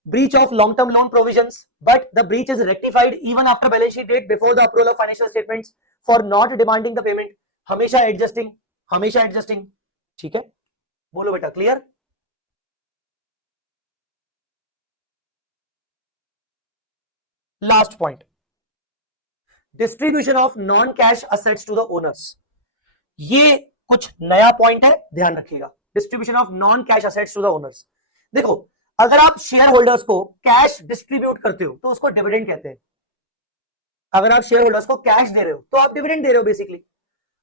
breach of long term loan provisions but the breach is rectified even after balance sheet date before the approval of financial statements for not demanding the payment, हमेशा adjusting, हमेशा adjusting, ठीक है। बोलो बेटा, clear. Last point, distribution of non cash assets to the owners. ये कुछ नया point है, ध्यान रखिएगा, distribution of non cash assets to the owners. देखो, अगर आप शेयर होल्डर्स को कैश डिस्ट्रीब्यूट करते हो तो उसको डिविडेंड कहते हैं। अगर आप शेयर होल्डर्स को कैश दे रहे हो तो आप डिविडेंड दे रहे हो बेसिकली।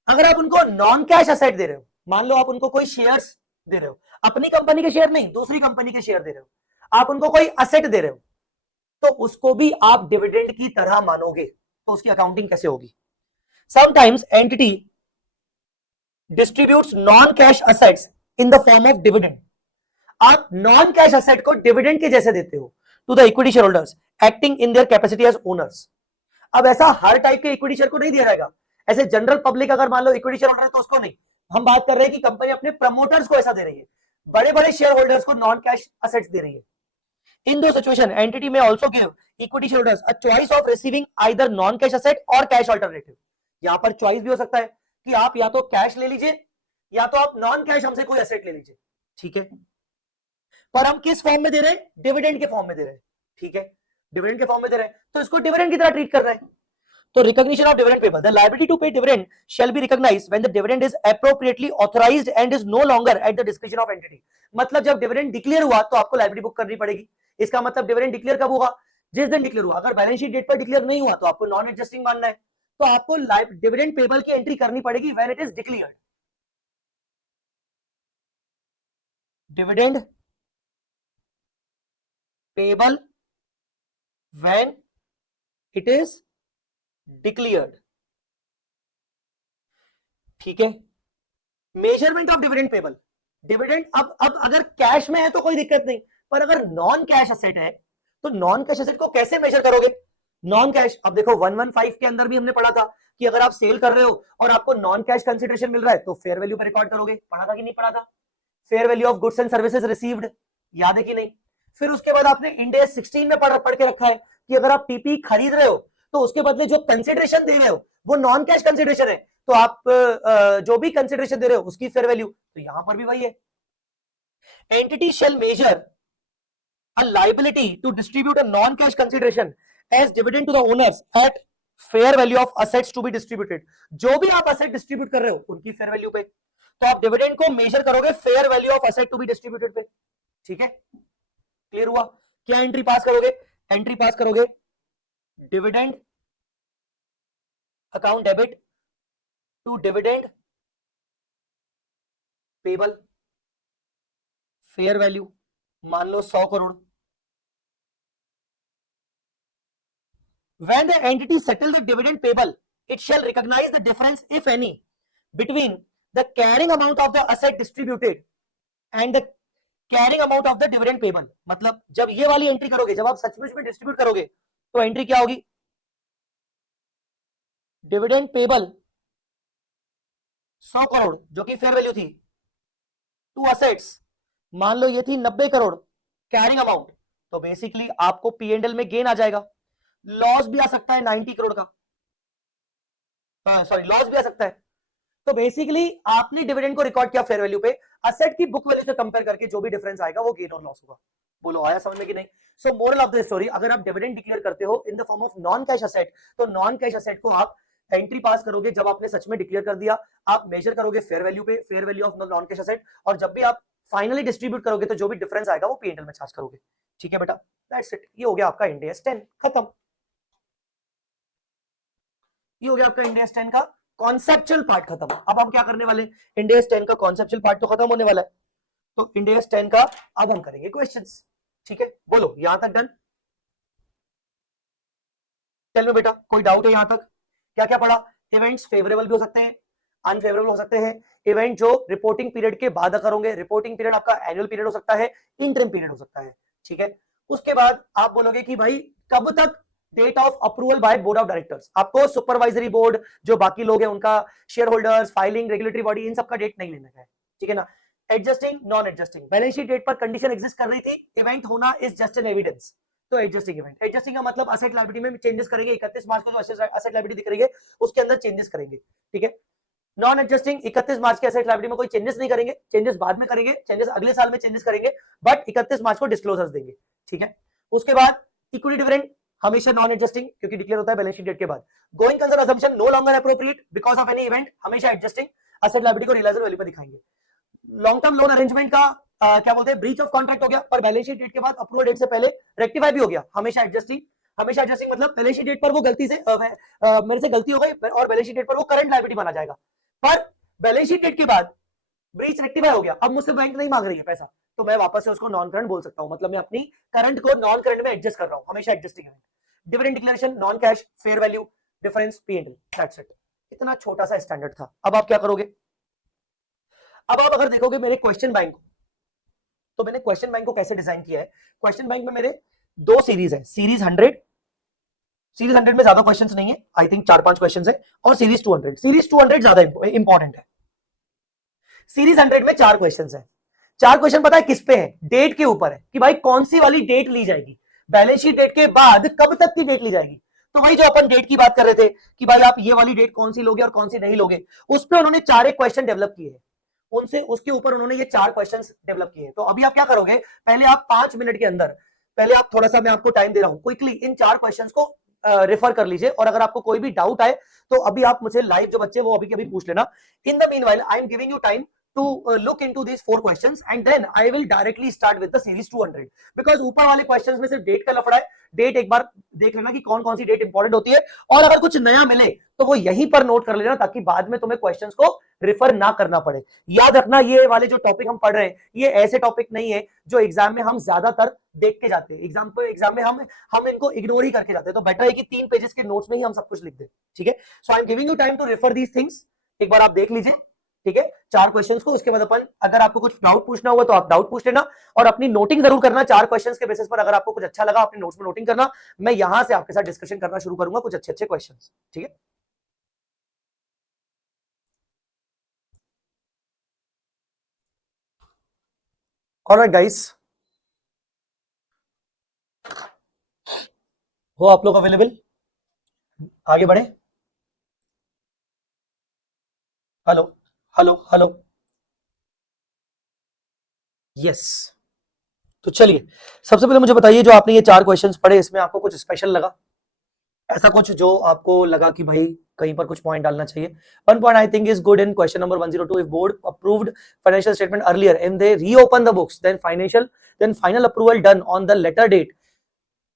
अगर आप उनको नॉन कैश असेट दे रहे हो, मान लो आप उनको कोई शेयर्स दे रहे हो, अपनी कंपनी के शेयर नहीं, दूसरी कंपनी के शेयर दे रहे हो, आप उनको कोई असेट दे रहे हो, तो उसको भी आप डिविडेंड की तरह मानोगे। तो उसकी अकाउंटिंग कैसे होगी, sometimes entity distributes non cash assets in the form of dividend. आप नॉन कैश असेट को डिविडेंड के जैसे देते हो to the equity share holders acting in their capacity as owners. अब ऐसा हर टाइप के इक्विटी शेयर को नहीं दिया रहेगा, ऐसे जनरल पब्लिक अगर मान लो इक्विटी शेयर होल्डर है तो उसको नहीं, हम बात कर रहे हैं कि कंपनी अपने प्रमोटर्स को ऐसा दे रही है, बड़े बड़े शेयर होल्डर्स को नॉन कैश असेट्स दे रही है। इन दो सिचुएशन एंटिटी में also give equity share holders a choice of receiving either non cash asset और कैश अल्टरनेटिव। यहां पर चॉइस भी हो सकता है कि आप या तो कैश ले लीजिए या तो आप नॉन कैश हमसे कोई असेट ले लीजिए, ठीक है। पर हम किस फॉर्म में दे रहे हैं? डिविडेंड के फॉर्म में दे रहे हैं, ठीक है, डिविडेंड के फॉर्म में दे रहे हैं, तो इसको डिविडेंड की तरह ट्रीट कर रहे हैं। तो recognition of dividend payable, the liability to pay dividend shall be recognised when the dividend is appropriately authorised and is no longer at the description of entity. मतलब जब डिविडेंड डिक्लेयर हुआ तो आपको लायबिलिटी बुक करनी पड़ेगी। इसका मतलब dividend declare कब होगा? जिस दिन डिक्लेयर हुआ। अगर बैलेंस शीट डेट पर डिक्लेयर नहीं हुआ तो आपको नॉन एडजस्टिंग मानना है, तो आपको डिविडेंड पेबल की एंट्री करनी पड़ेगी when it is declared. Dividend payable when it is declared, ठीक है। Measurement of dividend payable, dividend अब अगर कैश में है तो कोई दिक्कत नहीं, पर अगर नॉन कैश असेट है तो नॉन कैश असेट को कैसे मेजर करोगे? नॉन कैश, अब देखो 115 के अंदर भी हमने पढ़ा था कि अगर आप सेल कर रहे हो और आपको नॉन कैश कंसिडरेशन मिल रहा है तो फेयर वैल्यू पे रिकॉर्ड करोगे। पढ़ा था कि नहीं पढ़ा था? Fair value of goods and services received, याद है कि नहीं? फिर उसके बाद आपने इंड AS 16 में पढ़ के रखा है कि अगर आप पीपी खरीद रहे हो तो उसके बदले जो कंसिडरेशन दे रहे हो वो नॉन कैश कंसिडरेशन है, तो आप जो भी कंसिडरेशन दे रहे हो उसकी फेयर वैल्यू, तो यहां पर भी वही है। Entity shall measure a liability to distribute a non-cash consideration as dividend to the owners at fair value of assets to be distributed। जो भी आप asset distribute कर रहे हो उनकी fair value पे, तो आप dividend को measure करोगे fair value of asset to be distributed पे, ठीक है, क्लियर हुआ? क्या एंट्री पास करोगे? एंट्री पास करोगे dividend account debit to dividend payable, fair value मान लो 100 crore. When the entity settle the dividend payable, it shall recognize the difference, if any, between the carrying amount of the asset distributed and the carrying amount of the dividend payable। मतलब जब ये वाली entry करोगे, जब आप सचमुच में distribute करोगे तो एंट्री क्या होगी? डिविडेंड पेबल 100 करोड़ जो कि फेयर वैल्यू थी, टू असेट्स मान लो ये थी 90 करोड़ कैरिंग अमाउंट, तो बेसिकली आपको P&L में गेन आ जाएगा। लॉस भी आ सकता है 90 करोड़ का, सॉरी लॉस भी आ सकता है। तो बेसिकली आपने डिविडेंड को रिकॉर्ड किया फेयर वैल्यू पे, असेट की बुक वैल्यू से कंपेयर करके जो भी डिफरेंस आएगा वो गेन और लॉस होगा। बोलो आया समझ में कि नहीं? सो मोरल ऑफ द स्टोरी, अगर आप डिविडेंड डिक्लेयर करते हो इन the form of non cash asset, तो नॉन कैश असेट को आप एंट्री पास करोगे जब आपने सच में डिक्लेयर कर दिया, आप मेजर करोगे फेयर वैल्यू पे, fair value of non cash asset, और जब भी आप फाइनली डिस्ट्रीब्यूट करोगे तो जो भी डिफरेंस आएगा वो P&L में चार्ज करोगे, ठीक है बेटा? दैट्स इट, ये हो गया आपका इंड AS 10 खत्म। ये हो गया आपका इंड AS 10 का कॉन्सेप्चुअल पार्ट खत्म। अब हम क्या करने वाले? इंड AS 10 का कॉन्सेप्चुअल पार्ट तो खत्म होने वाला है, तो इंड AS 10 का अब हम करेंगे क्वेश्चंस, ठीक है? बोलो यहां तक डन? चलो बेटा कोई डाउट है यहां तक? क्या क्या पढ़ा? इवेंट्स फेवरेबल भी हो सकते हैं, अनफेवरेबल हो सकते हैं। इवेंट जो रिपोर्टिंग पीरियड के बाद करोगे, रिपोर्टिंग पीरियड आपका एनुअल पीरियड हो सकता है, इंटरिम पीरियड हो सकता है, ठीक है? उसके बाद आप बोलोगे कि भाई कब तक date of approval by board of directors, आपको सुपरवाइजरी बोर्ड जो बाकी लोग हैं उनका, share holders, filing, regulatory body, इन सबका डेट नहीं लेना है, ठीक है ना? Adjusting, non adjusting, balance sheet date पर कंडीशन एग्जिस्ट कर रही थी, इवेंट होना इज जस्ट एन एविडेंस, तो एडजस्टिंग इवेंट। एडजस्टिंग का मतलब असेट लायबिलिटी में चेंजेस करेंगे, 31 मार्च को जो असेट लायबिलिटी दिख रही है उसके अंदर चेंजेस करेंगे, ठीक है? नॉन एडजस्टिंग 31 मार्च के एसेट लायबिलिटी में कोई चेंजेस नहीं करेंगे, चेंजेस बाद में करेंगे, चेंजेस अगले साल में चेंजेस करेंगे, बट 31 मार्च को डिस्क्लोजर्स देंगे, ठीक है? उसके बाद इक्विटी डिविडेंड हमेशा नॉन एडजस्टिंग क्योंकि डिक्लेयर होता है बैलेंस शीट डेट के बाद। Going concern assumption no longer appropriate because of any event, हमेशा एडजस्टिंग, असेट लायबिलिटी को रियलाइजर वैल्यू पे दिखाएंगे। लॉन्ग टर्म लोन अरेंजमेंट का क्या बोलते हैं, ब्रीच ऑफ कॉन्ट्रैक्ट हो गया पर बैलेंस शीट डेट के बाद अप्रूवल डेट से पहले रेक्टिफाई भी हो गया, हमेशा एडजस्टिंग। हमेशा एडजस्टिंग मतलब बैलेंस शीट डेट पर वो गलती से मेरे से गलती हो गई और बैलेंस शीट डेट पर वो करंट लायबिलिटी माना जाएगा, पर बैलेंस शीट डेट के बाद ब्रीच रेक्टिफाई हो गया, अब मुझसे बैंक नहीं मांग रही है पैसा, तो मैं वापस से उसको नॉन करंट बोल सकता हूं, मतलब मैं अपनी करंट को नॉन करंट में एडजस्ट कर रहा हूं, हमेशा एडजस्टिंग है। Dividend declaration non cash, fair value, difference, P&L, that's it. इतना छोटा सा स्टैंडर्ड था। अब आप क्या करोगे? अब आप अगर देखोगे मेरे क्वेश्चन बैंक को, तो मैंने क्वेश्चन बैंक को कैसे डिजाइन किया है? क्वेश्चन बैंक में मेरे दो सीरीज है, सीरीज 100, सीरीज 100 में ज्यादा क्वेश्चंस नहीं है, आई थिंक 4-5 क्वेश्चंस है, और सीरीज 200, सीरीज 200 ज्यादा इंपॉर्टेंट है। सीरीज 100 में 4 क्वेश्चंस है। 4 क्वेश्चन पता है किस पे है? डेट के ऊपर है कि भाई कौन सी वाली डेट ली जाएगी, बैलेंस शीट डेट के बाद कब तक की डेट ली जाएगी। तो वही जो अपन डेट की बात कर रहे थे कि भाई आप ये वाली डेट कौन सी लोगे और कौन सी नहीं लोगे, उस पर उन्होंने 4 क्वेश्चन डेवलप किए हैं। उनसे उसके ऊपर उन्होंने ये 4 क्वेश्चंस डेवलप किए। तो अभी आप क्या करोगे, पहले आप 5 मिनट के अंदर, पहले आप थोड़ा सा, मैं आपको टाइम दे रहा हूं, क्विकली इन 4 क्वेश्चंस को रेफर कर लीजिए, और अगर आपको कोई भी डाउट आए तो अभी आप मुझे लाइव, जो बच्चे वो अभी के अभी पूछ लेना। In the meanwhile I am giving you time to look into these 4 questions and then I will directly start with the series 200 because ऊपर वाले questions में सिर्फ डेट का लफड़ा है। डेट एक बार देख लेना कि कौन कौन सी डेट इंपॉर्टेंट होती है, और अगर कुछ नया मिले तो वो यहीं पर नोट कर लेना, ताकि बाद में तुम्हें क्वेश्चंस को रिफर ना करना पड़े। याद रखना, ये वाले जो टॉपिक हम पढ़ रहे हैं ये ऐसे टॉपिक नहीं है जो एग्जाम में हम ज्यादातर देख के जाते हैं। एग्जाम में हम इनको इग्नोर ही करके जाते हैं, तो बेटर है कि 3 पेजेस के नोट्स में ही हम सब कुछ लिख दें। ठीक है, so I am giving you time to refer these things, एक बार आप देख लीजिए। ठीक है, 4 क्वेश्चंस को, उसके बाद अपन, अगर आपको कुछ डाउट पूछना होगा तो आप डाउट पूछ लेना, और अपनी नोटिंग जरूर करना 4 क्वेश्चंस के बेसिस पर। अगर आपको कुछ अच्छा लगा अपने नोट्स में नोटिंग करना, मैं यहां से आपके साथ डिस्कशन करना शुरू करूंगा कुछ अच्छे अच्छे क्वेश्चंस। ठीक है, ऑलराइट गाइस, हो आप लोग अवेलेबल, आगे बढ़े। Hello hello hello, yes. तो चलिए, सबसे पहले मुझे बताइए, जो आपने ये 4 क्वेश्चंस पढ़े, इसमें आपको कुछ स्पेशल लगा, ऐसा कुछ जो आपको लगा कि भाई कहीं पर कुछ पॉइंट डालना चाहिए? One point I think is good in question number 102, if board approved financial statement earlier and they reopen the books, then final approval done on the later date,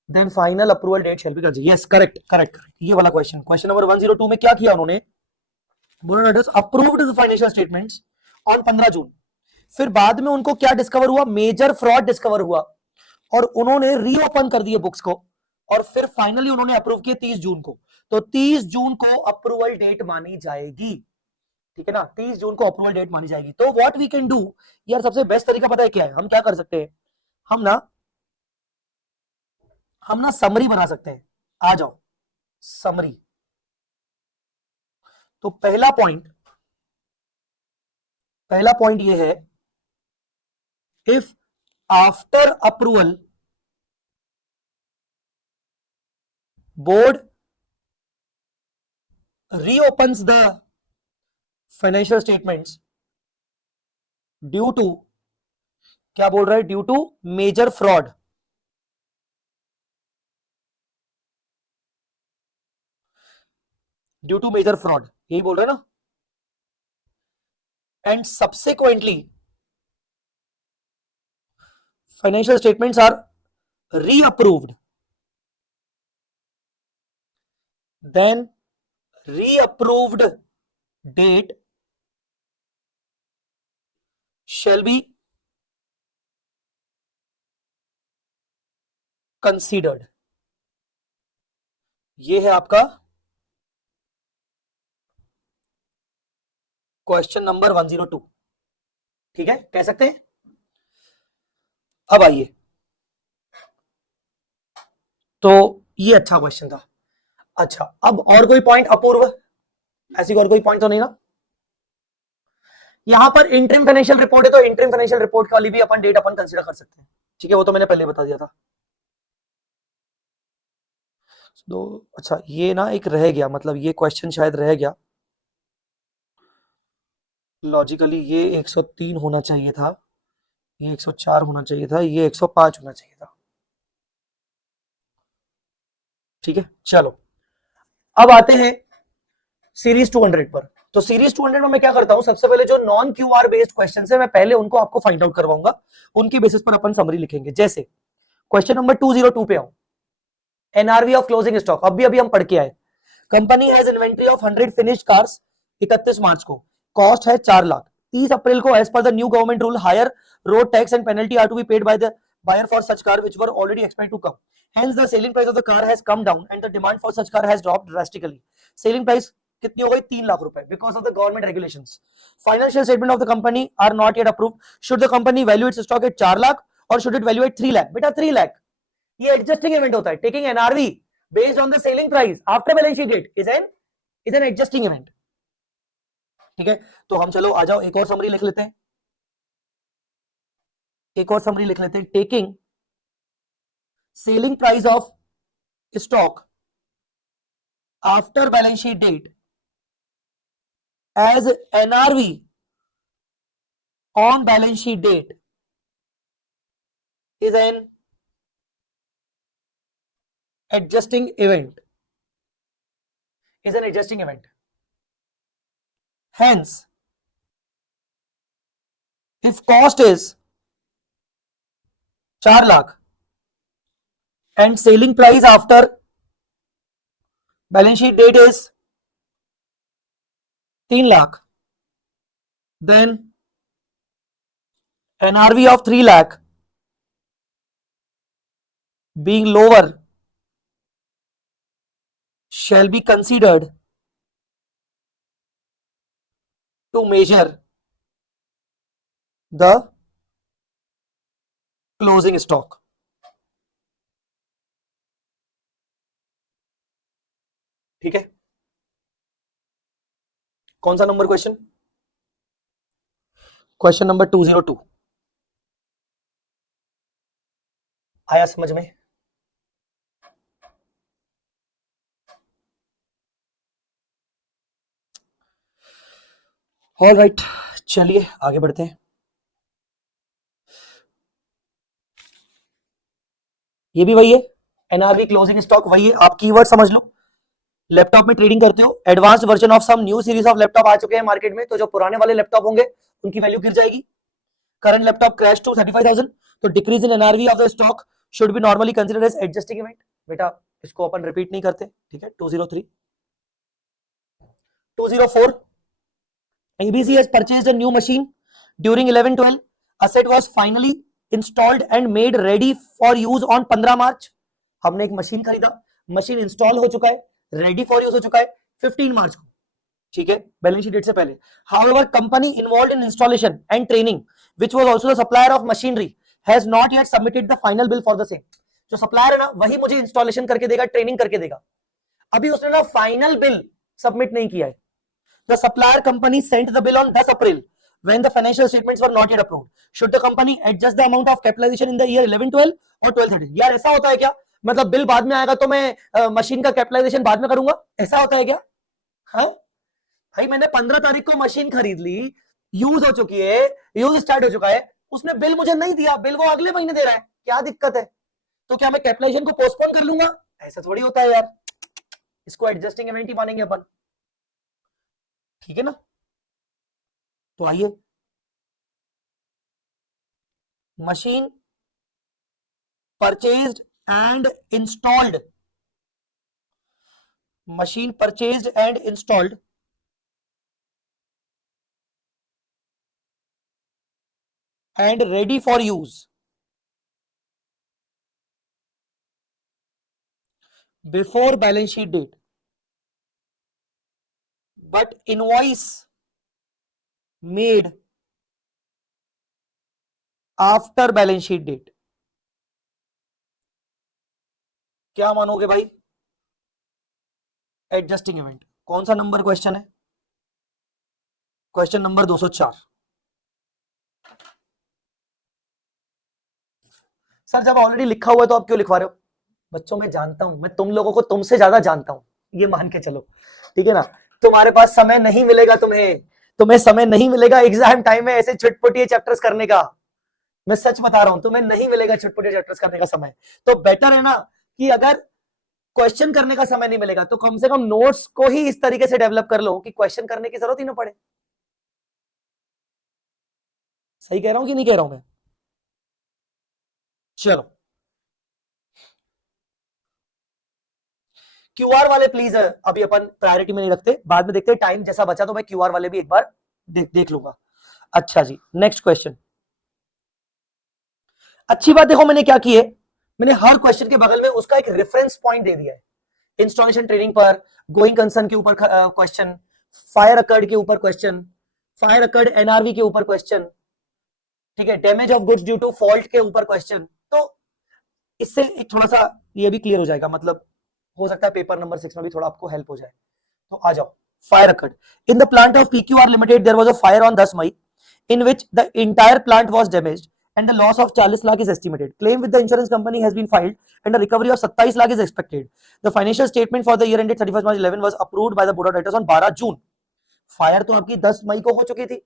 then final approval date shall be considered. Yes, correct correct, ये वाला question, question number 102 में क्या किया उन्होंने, board approved the financial statements on 15 जून, फिर बाद में उनको क्या डिस्कवर हुआ, मेजर फ्रॉड डिस्कवर हुआ, और उन्होंने रीओपन कर दिए बुक्स को, और फिर फाइनली उन्होंने अप्रूव किया 30 जून को। तो 30 जून को अप्रूवल डेट मानी जाएगी। ठीक है ना, 30 जून को अप्रूवल डेट मानी जाएगी। तो व्हाट वी कैन डू, यार सबसे बेस्ट तरीका पता है क्या है, हम क्या कर सकते हैं, हम ना समरी बना सकते हैं। आ जाओ, समरी। तो पहला पॉइंट ये है, if after approval board reopens the financial statements due to, क्या बोल रहा है, due to major fraud, due to major fraud, यही बोल रहे हैं ना, and subsequently financial statements are reapproved, then reapproved date shall be considered। ये है आपका क्वेश्चन नंबर 102। ठीक है, कह सकते हैं। अब आइए, तो ये अच्छा क्वेश्चन था। अच्छा, अब और कोई पॉइंट अपूर्व, ऐसी और कोई पॉइंट तो नहीं ना? यहां पर इंटरिम फाइनेंशियल रिपोर्ट है, तो इंटरिम फाइनेंशियल रिपोर्ट वाली भी अपन डेट अपन कंसीडर कर सकते हैं। ठीक है, वो तो मैंने पहले बता दिया था। तो अच्छा, ये ना एक रह गया, मतलब ये क्वेश्चन शायद रह गया, लॉजिकली ये 103 होना चाहिए था, ये 104 होना चाहिए था, ये 105 होना चाहिए था। ठीक है, चलो अब आते हैं सीरीज 200 पर। तो सीरीज 200 में मैं क्या करता हूं, सबसे पहले जो नॉन क्यूआर बेस्ड क्वेश्चन है, मैं पहले उनको आपको फाइंड आउट करवाऊंगा, उनके बेसिस पर अपन समरी लिखेंगे। जैसे क्वेश्चन नंबर 202 पे आओ, एनआरवी ऑफ क्लोजिंग स्टॉक, अभी अभी हम पढ़ के आए, company has inventory of 100 finished cars 31 मार्च को, कॉस्ट है 4 लाख, 30 अप्रैल को as per the new government rule higher road tax and penalty are to be paid by the buyer for such car which were already expected to come, hence the selling price of the car has come down and the demand for such car has dropped drastically, selling price कितनी हो गई, 3 लाख रुपए, because of the government regulations, financial statement of the company are not yet approved, should the company value its stock at 4 lakh और should it value at 3 lakh? बेटा 3 लाख ये adjusting event होता है, taking NRV based on the selling price after balance sheet date is an adjusting event. ठीक है, तो हम चलो आ जाओ एक और समरी लिख लेते हैं, taking selling price of stock after balance sheet date as NRV on balance sheet date is an adjusting event. Hence, if cost is 4 lakh and selling price after balance sheet date is 3 lakh, then NRV of 3 lakh being lower shall be considered to measure the closing stock. ठीक है, कौन सा number question? Question number 202 आया समझ में? All right, चलिए आगे बढ़ते हैं। ये भी वही है, एनआरवी क्लोजिंग स्टॉक वही है। आप कीवर्ड समझ लो, लैपटॉप में ट्रेडिंग करते हो, advanced version of some new series of laptop आ चुके हैं मार्केट में, तो जो पुराने वाले लैपटॉप होंगे उनकी वैल्यू गिर जाएगी। करंट लैपटॉप क्रैश टू 35,000, तो decrease in NRV of the stock should be normally considered as adjusting event. बेटा इसको अपन रिपीट नहीं करते, ठीक है। 203 204 ABC has purchased a new machine during 11-12. Asset was finally installed and made ready for use on 15 मार्च। हमने एक machine खरीदा, machine install हो चुका है, रेडी फॉर यूज हो चुका है 15 मार्च को, ठीक है, बैलेंस शीट डेट से पहले। However company involved in installation and training which was also the supplier of machinery has not yet submitted the final bill for the same. जो सप्लायर है ना वही मुझे इंस्टॉलेशन करके देगा, ट्रेनिंग करके देगा, अभी उसने ना फाइनल बिल सबमिट नहीं किया है। The supplier company sent the bill on 10 April when the financial statements were not yet approved. Should the company adjust the amount of capitalization in the year 11-12 or 12-13? यार ऐसा होता है क्या? मतलब bill बाद में आएगा तो मैं मशीन का कैपिटलाइजेशन बाद में करूंगा, ऐसा होता है क्या? हाँ भाई, मैंने 15 तारीख को मशीन खरीद ली, यूज हो चुकी है, यूज स्टार्ट हो चुका है, उसने बिल मुझे नहीं दिया, बिल वो अगले महीने दे रहा है, क्या दिक्कत है? तो क्या मैं कैपिटलाइजेशन को पोस्टपोन कर लूंगा? ऐसा थोड़ी होता है यार, इसको एडजस्टिंग इवेंट ही मानेंगे अपन, ठीक है ना। तो आइए, machine purchased and installed, machine purchased and installed and ready for use before balance sheet date, but invoice made after balance sheet date। क्या मानोगे भाई? Adjusting event. कौन सा नंबर क्वेश्चन है? Question number 204। सर जब ऑलरेडी लिखा हुआ है तो आप क्यों लिखवा रहे हो? बच्चों मैं जानता हूं, मैं तुम लोगों को तुमसे ज्यादा जानता हूं, ये मान के चलो, ठीक है ना। तुम्हारे पास समय नहीं मिलेगा, तुम्हें समय नहीं मिलेगा एग्जाम टाइम में ऐसे छुटपुटिए चैप्टर्स करने का। मैं सच बता रहा हूं, तुम्हें नहीं मिलेगा छुटपुटिए चैप्टर्स करने का समय। तो बेटर है ना कि अगर क्वेश्चन करने का समय नहीं मिलेगा तो कम से कम नोट्स को ही इस तरीके से डेवलप कर लो कि क्वेश्चन करने की जरूरत ही ना पड़े। सही कह रहा हूं कि नहीं कह रहा हूं मैं? चलो क्यूआर वाले प्लीज अभी अपन प्रायोरिटी में नहीं रखते, बाद में देखते हैं, टाइम जैसा बचा तो मैं क्यूआर वाले भी एक बार देख लूंगा। अच्छा जी, नेक्स्ट क्वेश्चन। अच्छी बात देखो मैंने क्या की है, मैंने हर क्वेश्चन के बगल में उसका एक रेफरेंस पॉइंट दे दिया है। इंस्टॉलेशन ट्रेनिंग पर, गोइंग कंसर्न के ऊपर क्वेश्चन, फायर अकर्ड के ऊपर क्वेश्चन, फायर अकर्ड एनआरवी के ऊपर क्वेश्चन, ठीक है, damage of goods due to fault के ऊपर क्वेश्चन। तो इससे एक थोड़ा सा ये भी क्लियर हो जाएगा, मतलब हो सकता है पेपर नंबर 6 में भी थोड़ा आपको हेल्प हो जाए। तो आ जाओ, fire occurred in the plant of PQR limited there was a fire on 10 मई in which the entire plant was damaged and the loss of 40 lakh is estimated. Claim with the insurance company has been filed and a recovery of 27 lakh is expected. The financial statement for the year ended 31st March 11 was approved by the board of directors on 12 June. Fire तो आपकी 10 मई को हो चुकी थी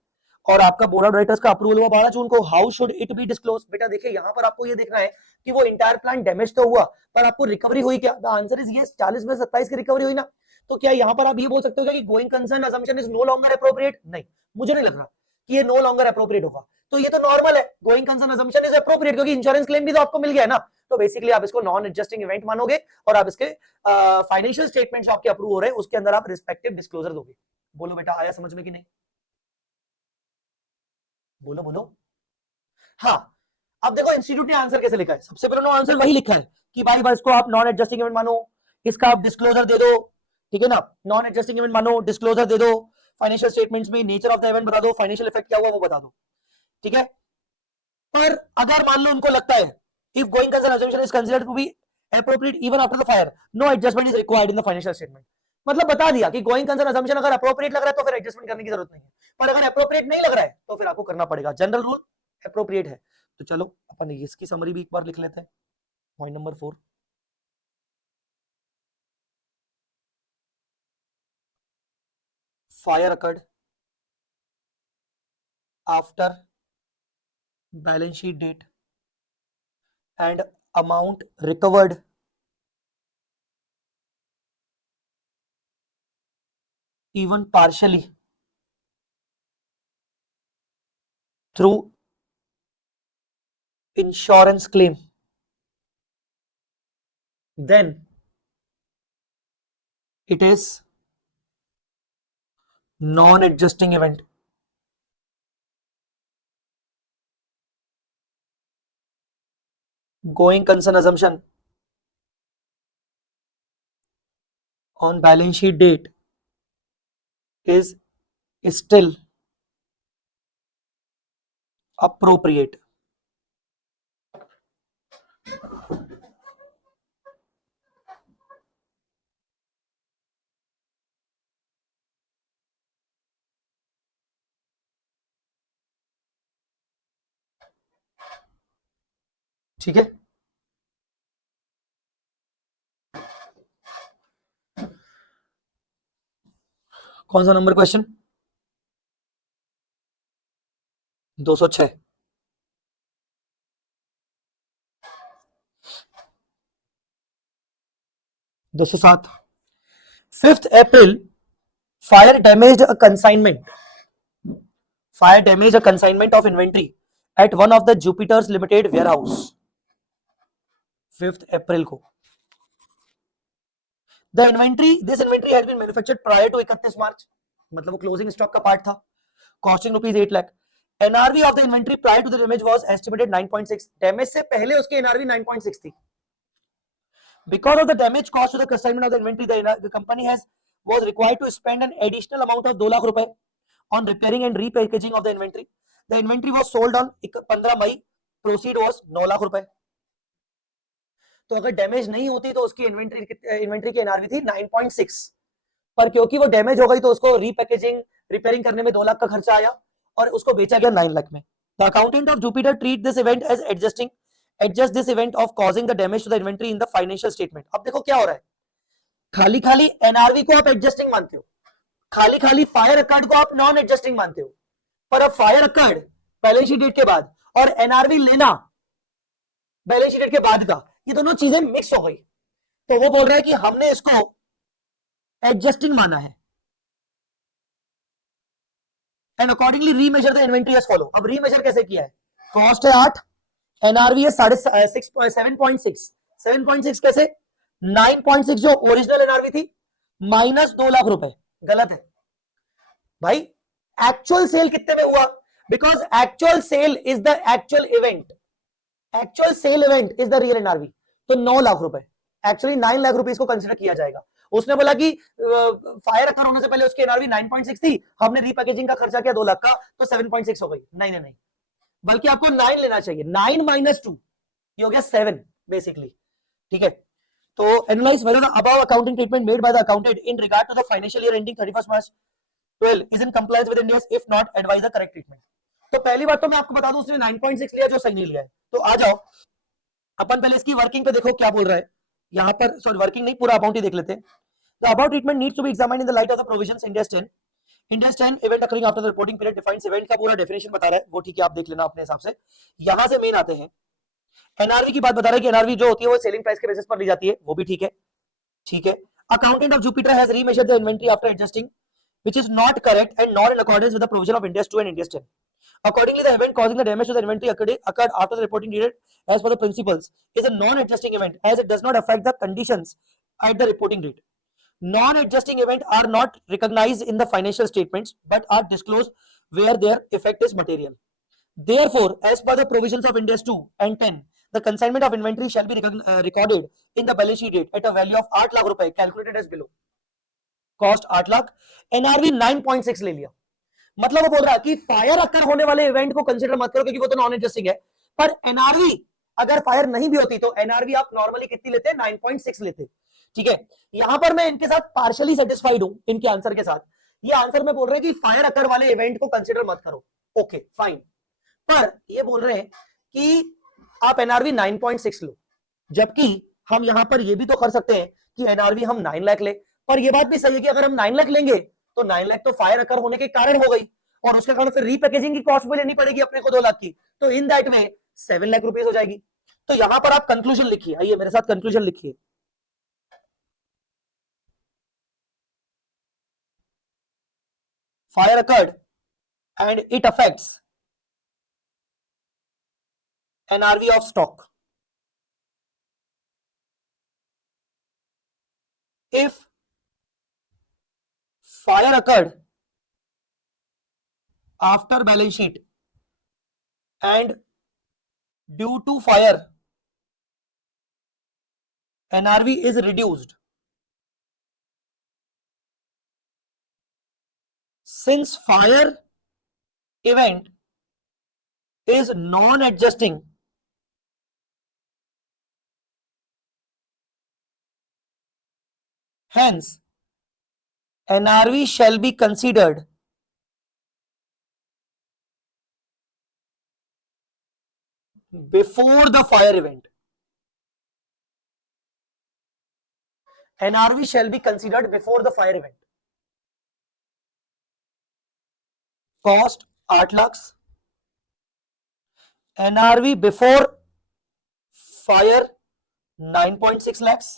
और आपका board of directors का approval हुआ 12 जून को, how should it be disclose? बेटा देखिए यहाँ पर आपको ये देखना है कि वो इंटायर प्लान डैमेज तो हुआ पर आपको रिकवरी हुई क्या? द आंसर इज यस, 40 में 27 की रिकवरी हुई ना। तो क्या यहाँ पर आप ये बोल सकते हो कि going concern assumption is no longer appropriate? नहीं, मुझे नहीं लग रहा कि ये नो लॉन्गर एप्रोप्रिएट होगा। तो ये तो नॉर्मल है, going concern assumption is appropriate, क्योंकि इंश्योरेंस क्लेम भी तो आपको मिल गया है ना। तो बेसिकली आप इसको नॉन एडजस्टिंग इवेंट मानोगे और आप इसके फाइनेंशियल स्टेटमेंट जो आपके अप्रूव हो रहे हैं उसके अंदर आप रिस्पेक्टिव डिस्क्लोजर दोगे। बोलो बेटा आया समझ में कि नहीं? बोलो बोलो। हाँ, अब देखो इंस्टीट्यूट ने आंसर कैसे लिखा है। सबसे पहले आंसर वही लिखा है कि भाई बस इसको आप नॉन एडजस्टिंग इवेंट मानो, इसका आप डिस्क्लोजर दे दो, ठीक है ना, नॉन एडजस्टिंग इवेंट मानो, डिस्क्लोजर दे दो, फाइनेंशियल स्टेटमेंट्स में नेचर ऑफ द इवेंट बता दो, फाइनेंशियल इफेक्ट क्या हुआ वो बता दो, ठीक है। पर अगर मान लो उनको लगता है if going concern assumption is considered to be appropriate even after the fire, no adjustment is required in the financial statement. मतलब बता दिया कि गोइंग कंसर्न असम्पशन अगर अप्रोप्रिएट लग रहा है तो फिर एडजस्टमेंट करने की जरूरत नहीं है, पर अगर अप्रोप्रिएट नहीं लग रहा है तो फिर आपको करना पड़ेगा। जनरल रूल अप्रोप्रिएट है। तो चलो अपन इसकी समरी भी एक बार लिख लेते हैं। Point number 4, fire occurred after balance sheet date and amount recovered even partially through insurance claim, then it is non-adjusting event. Going concern assumption on balance sheet date is still appropriate. ठीक है, कौन सा number question? 206। 207। 5th April, fire damaged a consignment. Fire damaged a consignment of inventory at one of the Jupiter's Limited warehouse. 5th April को this inventory has been manufactured prior to 31 March, मतलब वो closing stock का part था, costing rupees 8 lakh. NRV of the inventory prior to the damage was estimated 9.6, damage से पहले उसकी NRV 9.6 थी। Because of the damage caused to the consignment of the inventory, the company was required to spend an additional amount of 2 lakh रुपए on repairing and repackaging of the inventory. The inventory was sold on 15 May, proceed was 9 lakh रुपए। तो अगर damage नहीं होती तो उसकी inventory की NRV थी 9.6, पर क्योंकि वो डैमेज हो गई तो उसको रीपैकेजिंग रिपेयरिंग करने में 2 लाख का खर्चा आया और उसको बेचा गया 9 लाख में। The accountant of Jupiter treat this event as adjust this event of causing the damage to the inventory in the financial statement. अब देखो क्या हो रहा है, खाली खाली एनआरवी को आप एडजस्टिंग मानते हो, खाली खाली फायर अकर्ड को आप नॉन एडजस्टिंग मानते हो, पर अब fire occurred balance sheet date के बाद और एनआरवी लेना बैलेंस शीट डेट के बाद का, ये दोनों चीजें मिक्स हो गई। तो वो बोल रहा है कि हमने इसको एडजस्टिंग माना है and accordingly remeasure the inventory as follow. अब रीमेजर कैसे किया है, कॉस्ट है 8, एनआरवी है 7.6, 7.6 कैसे, 9.6 जो ओरिजिनल एनआरवी थी माइनस 2 लाख रुपए, गलत है भाई। एक्चुअल सेल कितने में हुआ, because actual sale is the actual event, actual sale event is the real NRV, तो 9 लाख रुपए, एक्चुअली 9 लाख रुपए इसको कंसिडर किया जाएगा। उसने बोला कि फायर अकर होने से पहले उसकी एनआरवी 9.6 थी, हमने रीपैकेजिंग का खर्चा किया 2 लाख का तो 7.6 हो गई। नहीं नहीं नहीं, बल्कि आपको 9 लेना चाहिए, 9 माइनस 2 ये हो गया 7 बेसिकली, ठीक है। तो analyse whether the above accounting treatment made by the accountant in regard to the financial year ending 31 March 12 is in compliance with Ind AS, if not advise the correct treatment. तो पहली बात तो मैं आपको बता दूं उसने 9.6 लिया जो सही नहीं लिया है। तो आ जाओ अपन पहले इसकी वर्किंग पे देखो क्या बोल रहा है यहां पर, सॉरी वर्किंग नहीं पूरा अमाउंट ही देख लेते हैं। The above treatment needs to be examined in the light of the provisions in Ind AS 10 index 10 event occurring after the reporting period defines event का पूरा डेफिनेशन बता रहा है, वो ठीक है, आप देख लेना अपने हिसाब से। यहां से मेन आते हैं, एनआरवी की बात बता रहा है कि एनआरवी जो होती है वो सेलिंग प्राइस के बेसिस पर ली जाती है, वो भी ठीक है, ठीक है। Accountant of Jupiter has remeasured the inventory after adjusting which is not correct and not in accordance with the provision of Ind AS 2 and Ind AS 10. Accordingly, the event causing the damage to the inventory occurred after the reporting period as per the principles is a non-adjusting event as it does not affect the conditions at the reporting date. Non-adjusting events are not recognized in the financial statements but are disclosed where their effect is material. Therefore, as per the provisions of Ind AS 2 and 10, the consignment of inventory shall be recorded in the balance sheet date at a value of 8 lakh रुपए calculated as below. Cost 8 lakh, NRV 9.6 ले लिया। मतलब वो बोल रहा है कि fire अकर होने वाले इवेंट को कंसीडर मत करो क्योंकि वो तो नॉन एडजस्टिंग है, पर एनआरवी अगर फायर नहीं भी होती तो एनआरवी आप नॉर्मली कितनी लेते हैं, 9.6 लेते। ठीक है, यहां पर मैं इनके साथ पार्शियली सेटिस्फाइड हूं इनके आंसर के साथ। ये आंसर में बोल रहे हैं कि फायर अकर वाले इवेंट को कंसीडर मत करो, ओके फाइन, पर ये बोल रहे हैं कि आप एनआरवी 9.6 लो, जबकि हम यहां पर ये भी तो कर सकते हैं कि एनआरवी हम 9 लाख ले। पर ये बात भी सही है कि अगर हम 9 लाख लेंगे तो 9 लाख तो फायर अकर होने के कारण हो गई और उसके कारण फिर रीपैकेजिंग की कॉस्ट भी लेनी पड़ेगी अपने को 2 लाख की, तो इन दैट में 7 लाख रुपीस हो जाएगी। तो यहां पर आप कंक्लूजन लिखिए, आइए मेरे साथ कंक्लूजन लिखिए। Fire occurred and it affects NRV of stock if fire occurred after balance sheet and due to fire NRV is reduced, since fire event is non-adjusting, hence NRV shall be considered before the fire event. NRV shall be considered before the fire event. Cost 8 lakhs, NRV before fire 9.6 lakhs,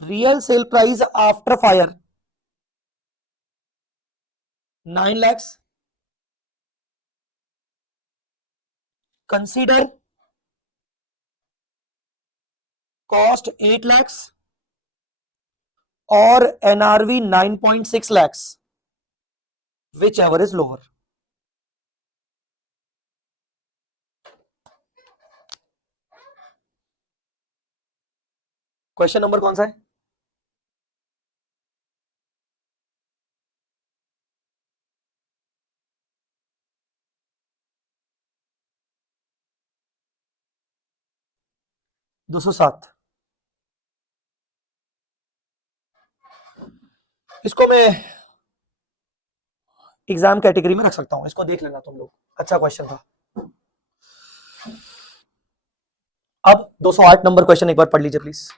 real sale price after fire 9 lakhs, consider cost 8 lakhs or NRV 9.6 lakhs, whichever is lower. Question number कौन सा है? दो सौ सात। इसको मैं exam category में रख सकता हूं, इसको देख लेना तुम लोग, अच्छा क्वेश्चन था। अब 208 नंबर क्वेश्चन एक बार पढ़ लीजिए प्लीज।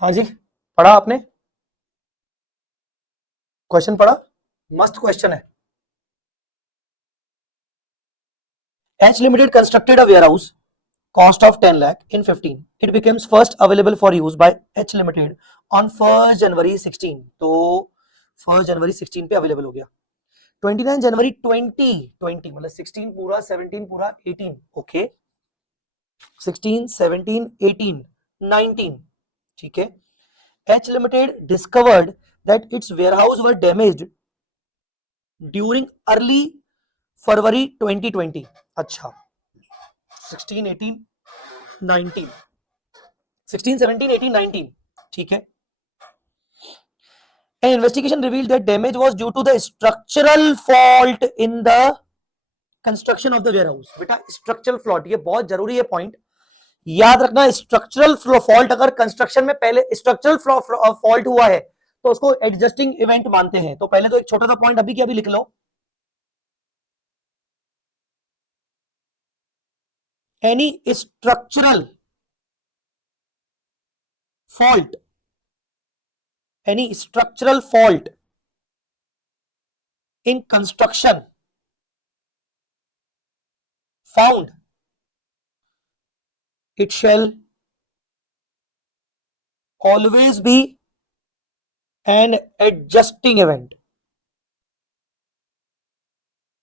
हाँ जी, पढ़ा आपने? क्वेश्चन पढ़ा? मस्त क्वेश्चन है। H Limited constructed a warehouse cost of 10 lakh in 15. It becomes first available for use by H Limited on 1st January 16. तो 1st January 16 पे अवेलेबल हो गया। 29 जनवरी 2020 मतलब 16 पूरा 17 पूरा 18, ओके 16 17 18 19, ठीक है। H Limited discovered that its warehouse were damaged during early फरवरी 2020। अच्छा 16 18 19 16 17 18 19, ठीक है। An investigation revealed that damage was due to the structural fault in the construction of the warehouse. बेटा स्ट्रक्चरल फ्लॉट, ये बहुत जरूरी है पॉइंट, याद रखना। स्ट्रक्चरल फॉल्ट अगर कंस्ट्रक्शन में पहले स्ट्रक्चरल फॉल्ट हुआ है तो उसको एडजस्टिंग इवेंट मानते हैं। तो पहले तो एक छोटा सा पॉइंट अभी के अभी लिख लो, any structural fault, any structural fault in construction found, it shall always be an adjusting event.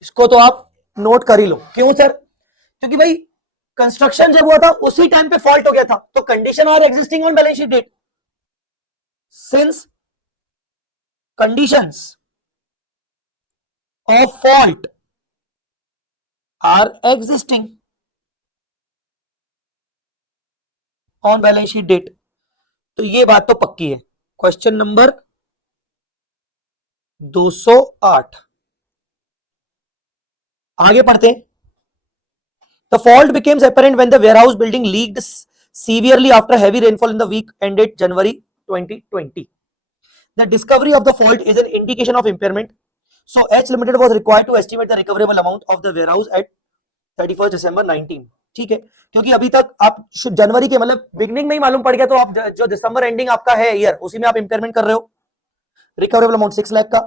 इसको तो आप नोट कर ही लो। क्यों सर? क्योंकि भाई कंस्ट्रक्शन जब हुआ था उसी टाइम पे फॉल्ट हो गया था, तो condition are existing on balance sheet date. Since conditions of fault are existing on balance sheet date, तो ये बात तो पक्की है। क्वेश्चन नंबर 208, आगे पढ़ते हैं। The fault becomes apparent when the warehouse building leaked severely after heavy rainfall in the week ended January 2020. The discovery of the fault is an indication of impairment. So H Limited was required to estimate the recoverable amount of the warehouse at 31st December 19. ठीक है, क्योंकि अभी तक आप जनवरी के मतलब beginning में ही मालूम पड़ गया, तो आप जो दिसंबर एंडिंग आपका है ईयर, उसी में आप इंपेयरमेंट कर रहे हो। रिकवरेबल अमाउंट 6 लाख का।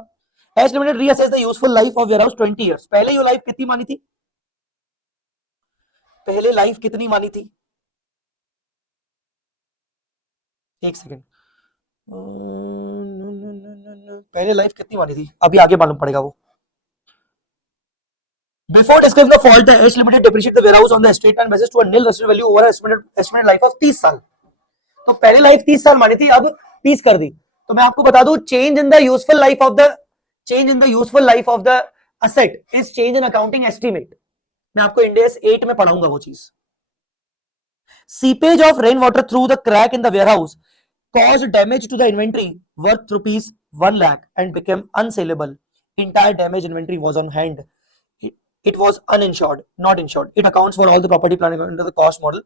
H Limited reassess the useful life of warehouse 20 years. पहले ये लाइफ कितनी मानी थी? पहले लाइफ कितनी मानी थी? एक सेकेंड, पहले लाइफ कितनी मानी थी अभी आगे मालूम पड़ेगा वो। Before discussing the fault, the H Limited depreciate the warehouse on the estate plan basis to a nil residual value over estimated life of 30 साल। तो पहले लाइफ 30 साल मानी थी, अब 30 कर दी। तो मैं आपको बता दूं, change in the useful life of the asset is change in accounting estimate. मैं आपको इंड AS 8 में पढ़ाऊंगा वो चीज। Seepage of rain water through the crack in the warehouse caused damage to the inventory worth rupees 1 lakh and became unsaleable. Entire damaged inventory was on hand. It was uninsured, not insured. It accounts for all the property planning under the cost model.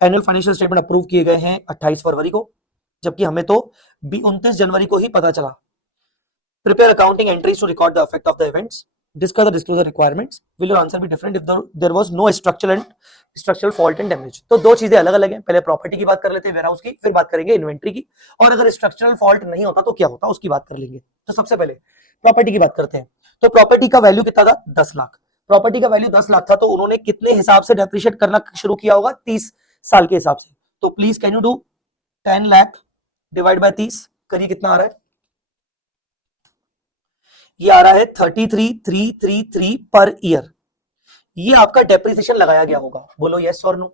Annual financial statement approve किए गए हैं 28 फरवरी को, जबकि हमें तो 29 जनवरी को ही पता चला। Prepare accounting entries to record the effect of the events. Discuss the disclosure requirements. Will your answer be different if there was no structural fault and damage? तो दो चीजें अलग अलग हैं। पहले प्रॉपर्टी की बात कर लेते हैं, वेयरहाउस की, फिर बात करेंगे इन्वेंट्री की। और अगर स्ट्रक्चरल फॉल्ट नहीं होता तो क्या होता उसकी बात कर लेंगे। तो सबसे पहले प्रॉपर्टी की बात करते हैं। तो प्रॉपर्टी का वैल्यू कितना था? 10 लाख। प्रॉपर्टी का वैल्यू 10 लाख था, तो उन्होंने कितने हिसाब से डेप्रिशिएट करना शुरू किया होगा? 30 साल के हिसाब से। तो please can you do 10 lakh divide by 30, करिए कितना आ रहा है? ये आ रहा है 33,333 पर ईयर। ये आपका डेप्रिसिएशन लगाया गया होगा, बोलो यस और नो।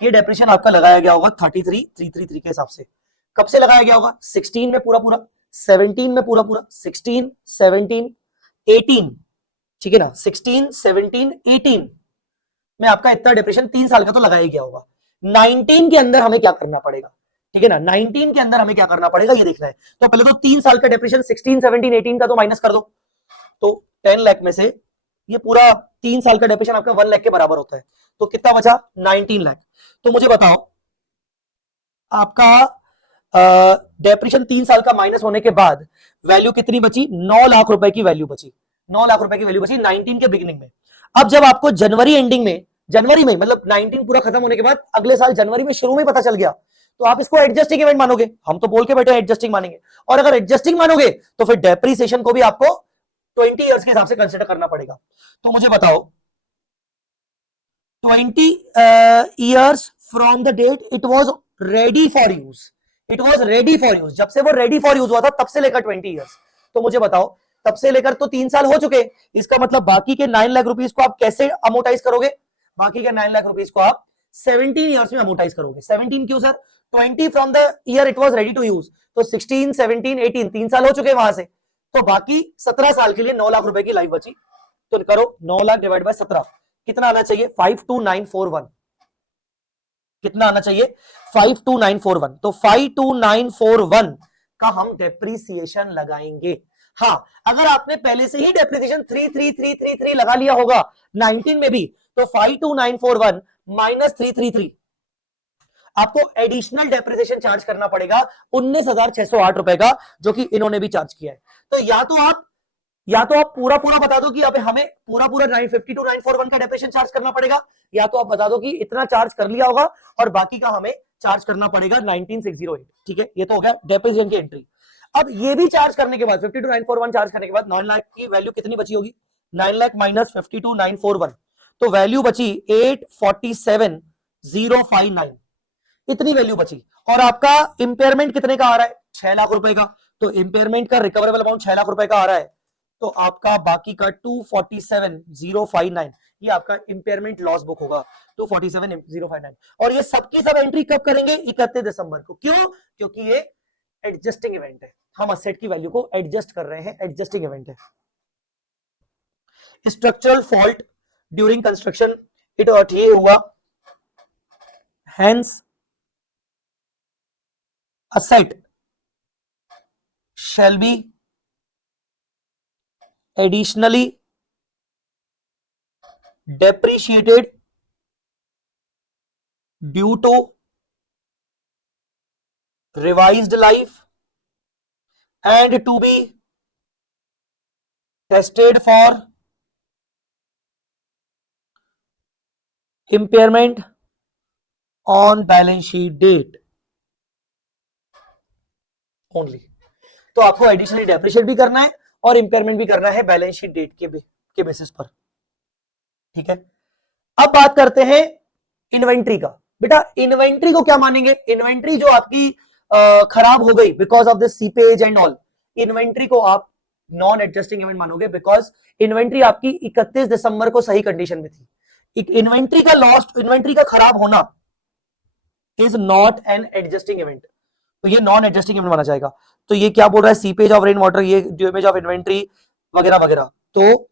ये डेप्रिसिएशन आपका लगाया गया होगा 33,333 के हिसाब से। कब से लगाया गया होगा? 16 में पूरा पूरा, 17 में पूरा पूरा, 16, 17, 18, ठीक है ना, 16, 17, 18 में आपका इतना डेप्रिसिएशन 3 साल का तो लगाया गया होगा। 19 के अंदर हमें क्या करना पड़ेगा? ठीक है ना, 19 के अंदर हमें क्या करना पड़ेगा ये देखना है। तो पहले तो 3 साल का डेप्रिसिएशन 16, 17, 18 का तो माइनस कर दो। तो 10 लाख में से ये पूरा 3 साल का डेप्रिसिएशन आपका 1 लाख के बराबर होता है, तो कितना बचा? 19 लाख। तो मुझे बताओ, आपका डेप्रिसिएशन 3 साल का माइनस होने के बाद वैल्यू कितनी बची? 9 लाख रुपए की वैल्यू बची। 9 लाख रुपए की वैल्यू बची 19 के बिगिनिंग में। अब जब आपको जनवरी एंडिंग में, जनवरी में मतलब 19 पूरा खत्म होने के बाद अगले साल जनवरी में शुरू में पता चल गया, तो आप इसको एडजस्टिंग इवेंट मानोगे। हम तो बोल के बैठे एडजस्टिंग मानेंगे, और अगर एडजस्टिंग मानोगे तो फिर डेप्रिसिएशन को भी आपको 20 इयर्स के हिसाब से कंसीडर करना पड़ेगा। तो मुझे बताओ, 20 years from the date it was ready for use, it was ready for use, जब से वो रेडी फॉर यूज हुआ था तब से लेकर 20 इयर्स। तो मुझे बताओ, तब से लेकर तो 3 साल हो चुके, इसका मतलब बाकी के 9 लाख रुपीस को आप कैसे अमोटाइज करोगे? बाकी के 9 लाख रुपीस को आप 17 इयर्स में अमोटाइज करोगे। 17 क्यों sir? 20 from the year it was ready to use, तो 16, 17, 18 3 साल हो चुके वहां से, तो बाकी 17 साल के लिए 9 लाख रुपए की लाइफ बची। तो करो 9 लाख डिवाइड बाय 17, कितना आना चाहिए? 52941। कितना आना चाहिए? 52941। तो 52941 का हम डेप्रिसिएशन लगाएंगे। हाँ, अगर आपने पहले से ही डेप्रिसिएशन 33333 लगा लिया होगा 19 में भी, तो 52941 माइनस 333 आपको एडिशनल डेप्रिसिएशन चार्ज करना पड़ेगा 19,608 रुपए का, जो कि इन्होंने भी चार्ज किया है। तो या तो आप या तो आप पूरा पूरा बता दो कि अब हमें पूरा पूरा 952,941 का डेप्रिसिएशन चार्ज करना पड़ेगा, या तो आप बता दो कि इतना चार्ज कर लिया होगा और बाकी का हमें चार्ज करना पड़ेगा 19,608। ठीक है, ये तो हो गया डेप्रिसिएशन की एंट्री। अब ये भी चार्ज करने के बाद 52,941 चार्ज करने के बाद 9 लाख की वैल्यू कितनी बची होगी? 9 लाख माइनस 52,941, तो वैल्यू बची 847,059, इतनी वैल्यू बची। और आपका इंपेयरमेंट कितने का आ रहा है? 6 लाख रुपए का। तो इंपेयरमेंट का रिकवरेबल अमाउंट 6 लाख रुपए का आ रहा है, तो आपका बाकी का 247,059 ये आपका इंपेयरमेंट लॉस बुक होगा, 247,059। और ये सबकी सब एंट्री कब करेंगे? 31 दिसंबर को। क्यों? क्योंकि ये एडजस्टिंग इवेंट है, हम असेट की वैल्यू को एडजस्ट कर रहे हैं, एडजस्टिंग इवेंट है। Structural fault during construction it ये हुआ, hence asset shall be additionally depreciated due to revised life and to be tested for impairment on balance sheet date only। तो आपको एडिशनली डेप्रिशिएट भी करना है और इंपेयरमेंट भी करना है बैलेंस शीट डेट के बेसिस पर। ठीक है, अब बात करते हैं इन्वेंट्री का। बेटा इन्वेंट्री को क्या मानेंगे? इन्वेंट्री जो आपकी खराब हो गई because of this seepage and all, inventory को आप नॉन एडजस्टिंग इवेंट मानोगे, बिकॉज इन्वेंट्री आपकी 31 दिसंबर को सही कंडीशन में थी। इन्वेंट्री का लॉस्ट, इन्वेंट्री का खराब होना is not an adjusting event, तो ये नॉन एडजस्टिंग इवेंट माना जाएगा। तो ये क्या बोल रहा है? सीपेज ऑफ रेन वाटर, ये डैमेज ऑफ इन्वेंट्री वगैरह वगैरह। तो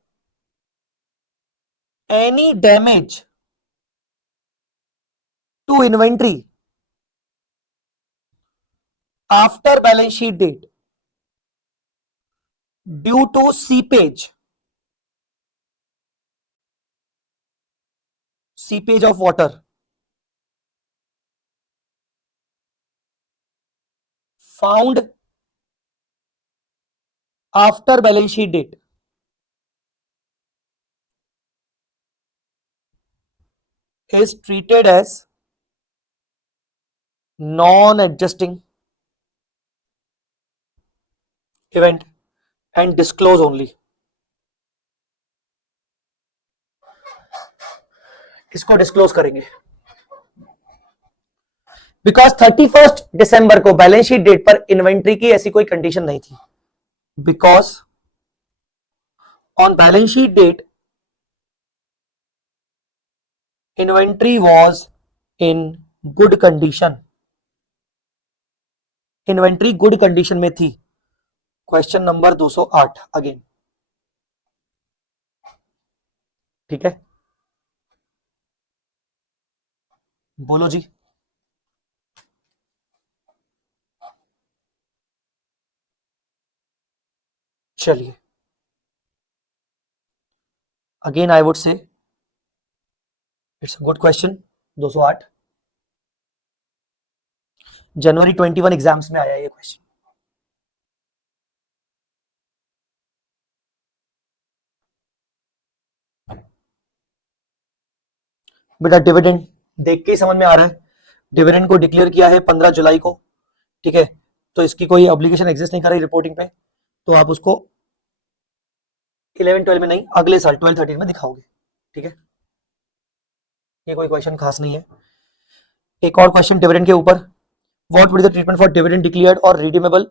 any damage to inventory after balance sheet date due to seepage of water found after balance sheet date is treated as non-adjusting event and disclose only। इसको disclose करेंगे because 31 दिसंबर को balance sheet date पर inventory की ऐसी कोई condition नहीं थी, because on balance sheet date inventory was in good condition, inventory good condition में थी। Question number 208 again. ठीक है, बोलो जी। चलिए, again I would say it's a good question. 208 जनवरी 21 एग्जाम्स में आया ये क्वेश्चन। बेटा डिविडेंड देख के ही समझ में आ रहा है, डिविडेंड को डिक्लेयर किया है 15 जुलाई को। ठीक है, तो इसकी कोई ऑब्लिगेशन एग्जिस्ट नहीं कर रही रिपोर्टिंग पे, तो आप उसको 11 12 में नहीं, अगले साल 12 13 में दिखाओगे। ठीक है, ये कोई क्वेश्चन खास नहीं है। एक और क्वेश्चन डिविडेंड के ऊपर, what would the treatment for dividend declared और redeemable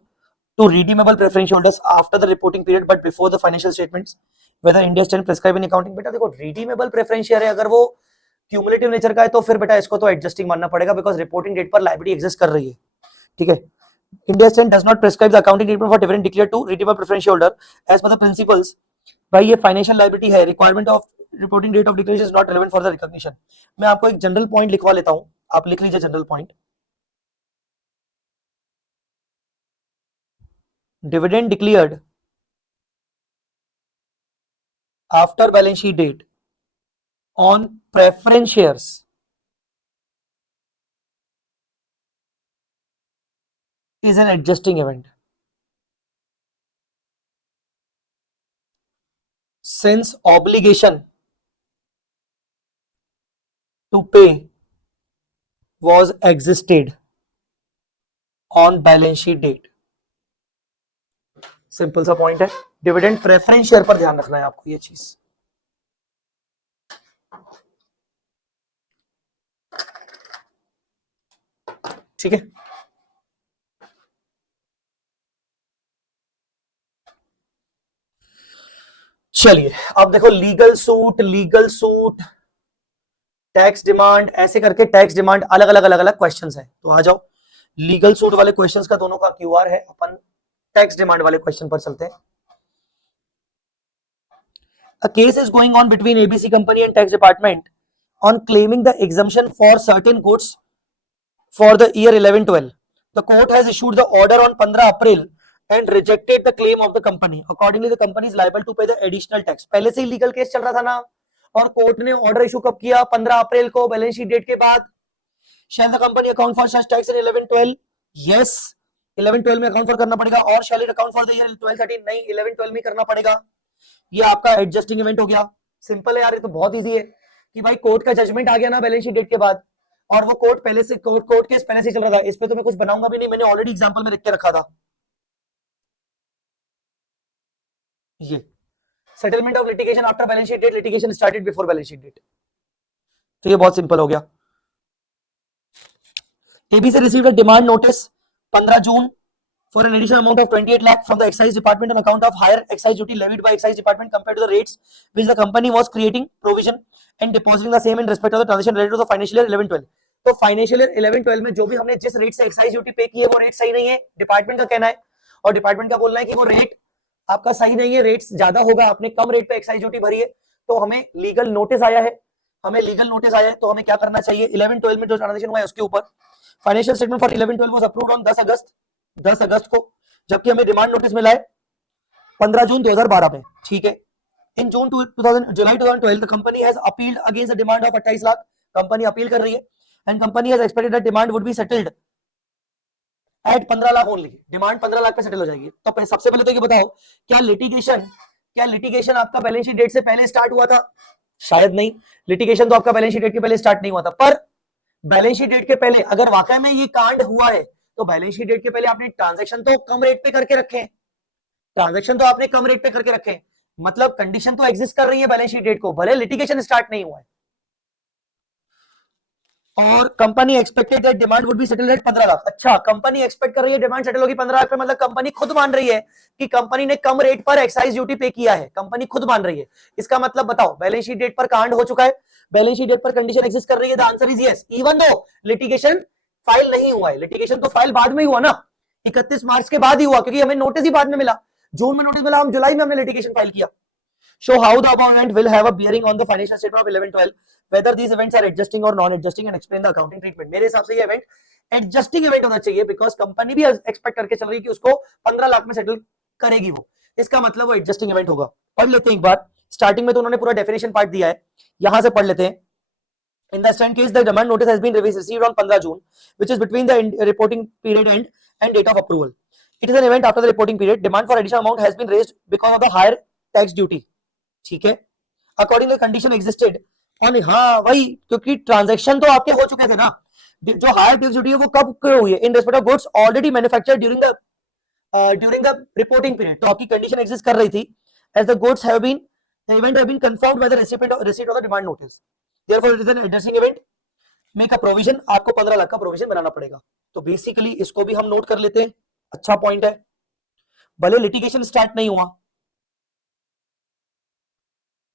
to redeemable preferential holders after the reporting period but before the financial statements whether India stand prescribe in accounting। बेटा देखो redeemable preference share है, अगर वो cumulative nature का है तो फिर बेटा इसको तो एडजस्टिंग मानना पड़ेगा, बिकॉज रिपोर्टिंग डेट पर लायबिलिटी एग्जिस्ट कर रही है। ठीक है, इंडिया स्टैंड does not prescribe the accounting treatment for dividend declare to redeemable preferential holder as per the principles. भाई ये फाइनेंशियल लायबिलिटी है, requirement of reporting date of declaration is not relevant for the recognition. मैं आपको एक general point लिखवा लेता हूं, आप लिख लीजिए general point. Dividend declared after balance sheet date on preference shares is an adjusting event। since obligation to pay was existed on balance sheet date. Simple सा पॉइंट है. डिविडेंड प्रेफरेंस शेयर पर ध्यान रखना है आपको ये चीज. ठीक है. चलिए अब देखो लीगल सूट टैक्स डिमांड, ऐसे करके टैक्स डिमांड अलग अलग क्वेश्चंस हैं. तो आ जाओ, लीगल सूट वाले क्वेश्चंस का दोनों का क्यूआर है. अपन टैक्स डिमांड वाले क्वेश्चन पर चलते हैं. A case is going on between ABC company and tax department on claiming the exemption for certain goods for the year 11-12. The court has issued the order on 15 April and rejected the claim of the company. Accordingly, the company is liable to pay the additional tax. पहले से ही legal case चल रहा था ना, और court ने order issue कब किया? 15 अप्रैल को, बैलेंस शीट डेट के बाद. Shall the company account for such tax in 11-12? Yes, 11-12 में अकाउंट फॉर करना पड़ेगा. और shall it account for the year 12-13? नहीं, 11-12 में करना पड़ेगा. ये आपका एडजस्टिंग इवेंट हो गया. सिंपल है यार, ये तो बहुत इजी है कि भाई कोर्ट का जजमेंट आ गया ना बैलेंस शीट डेट के बाद, और वो कोर्ट पहले से कोर्ट केस पहले से चल रहा था. इस पे तो मैं कुछ बनाऊंगा भी नहीं, मैंने ऑलरेडी एग्जांपल में लिख के रखा था. ये settlement of litigation after balance sheet date, litigation started before balance sheet date. तो ये बहुत सिंपल हो गया. एबी से received a demand notice 15 June for an additional amount of 28 lakh from the excise department on account of higher excise duty levied by excise department compared to the rates which the company was creating provision and depositing the same in respect of the transaction related to the financial year 11-12. तो financial year 11-12 में जो भी हमने जिस rate से excise duty पे की है वो रेट सही नहीं है, डिपार्टमेंट का कहना है. और डिपार्टमेंट का बोलना है कि वो रेट आपका सही नहीं है, रेट ज्यादा होगा, आपने कम रेट पे एक्साइज ड्यूटी भरी है. तो हमें लीगल नोटिस आया है, तो हमें क्या करना चाहिए? 11-12 में जो ट्रांजेक्शन हुआ है उसके ऊपर financial statement for 11-12 was approved on 10 अगस्त को, जबकि हमें डिमांड नोटिस मिला है 15 जून 2012 में. ठीक है. इन जुलाई 2012 the company has appealed against the demand of 28 lakh. Company appeal कर रही है and company has expected that demand would be settled at 15 lakh only. Demand 15 lakh पे सेटल हो जाएगी. तो सबसे पहले तो ये बताओ, क्या लिटिगेशन आपका बैलेंस शीट डेट से पहले स्टार्ट हुआ था? शायद नहीं. लिटिगेशन तो आपका बैलेंस शीट डेट के पहले स्टार्ट नहीं हुआ था. पर बैलेंस शीट डेट के पहले अगर वाकई में ये कांड हुआ है तो बैलेंस शीट डेट के पहले आपने ट्रांजैक्शन तो कम रेट पे करके रखे. मतलब कंडीशन तो एग्जिस्ट कर रही है बैलेंस शीट डेट को, भले लिटिगेशन स्टार्ट नहीं हुआ है. और company expected that demand would be settled at 15 lakh. अच्छा, कंपनी एक्सपेक्ट कर रही है डिमांड सेटल होगी 15 लाख पे, मतलब कंपनी खुद मान रही है कि कंपनी ने कम रेट पर एक्साइज ड्यूटी पे किया है. कंपनी खुद मान रही है. इसका मतलब बताओ, बैलेंस शीट डेट पर कांड हो चुका है, बैलेंस शीट डेट पर कंडीशन एग्जिस्ट कर रही है. The answer is yes, even though litigation file नहीं हुआ है. लिटिगेशन तो फाइल बाद में ही हुआ ना, 31 मार्च के बाद ही हुआ, क्योंकि हमें नोटिस ही बाद में मिला. जून में नोटिस मिला, हम जुलाई में हमने लिटिगेशन फाइल किया. Show how the above event will have a bearing on the financial statement of 11-12, whether these events are adjusting or non-adjusting, and explain the accounting treatment. मेरे हिसाब से ये इवेंट एडजस्टिंग इवेंट होना चाहिए, because company भी expect करके चल रही है कि उसको 15 लाख में सेटल करेगी वो. इसका मतलब वो एडजस्टिंग इवेंट होगा. पढ़ लेते हैं एक बार. स्टार्टिंग में तो उन्होंने पूरा डेफिनेशन पार्ट दिया है, यहां से पढ़ लेते हैं. In the stand case, the demand notice has been received on 15 June, which is between the reporting period and date of approval. It is an event after the reporting period. Demand for additional amount has been raised because of the higher tax duty. ठीक है. Accordingly, condition existed on, हाँ वही, क्योंकि transaction तो आपके हो चुके थे ना. जो हायर टैक्स ड्यूटी है वो कब हुई है? In respect of goods already manufactured during the reporting period. तो आपकी कंडीशन एग्जिस्ट कर रही थी. As the goods have been event have been confirmed by the receipt of the demand notice. Therefore, it is an adjusting event. Make a provision. आपको 15 लाख का provision बनाना पड़ेगा. तो basically इसको भी हम नोट कर लेते हैं. अच्छा पॉइंट है. भले लिटिगेशन स्टार्ट नहीं हुआ,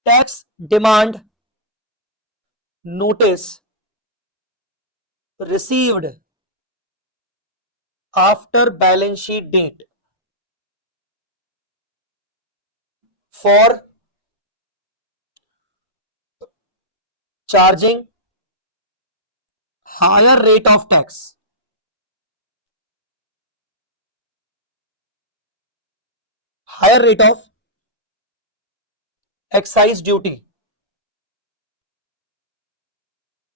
tax demand notice received after balance sheet date for charging higher rate of tax, higher rate of excise duty.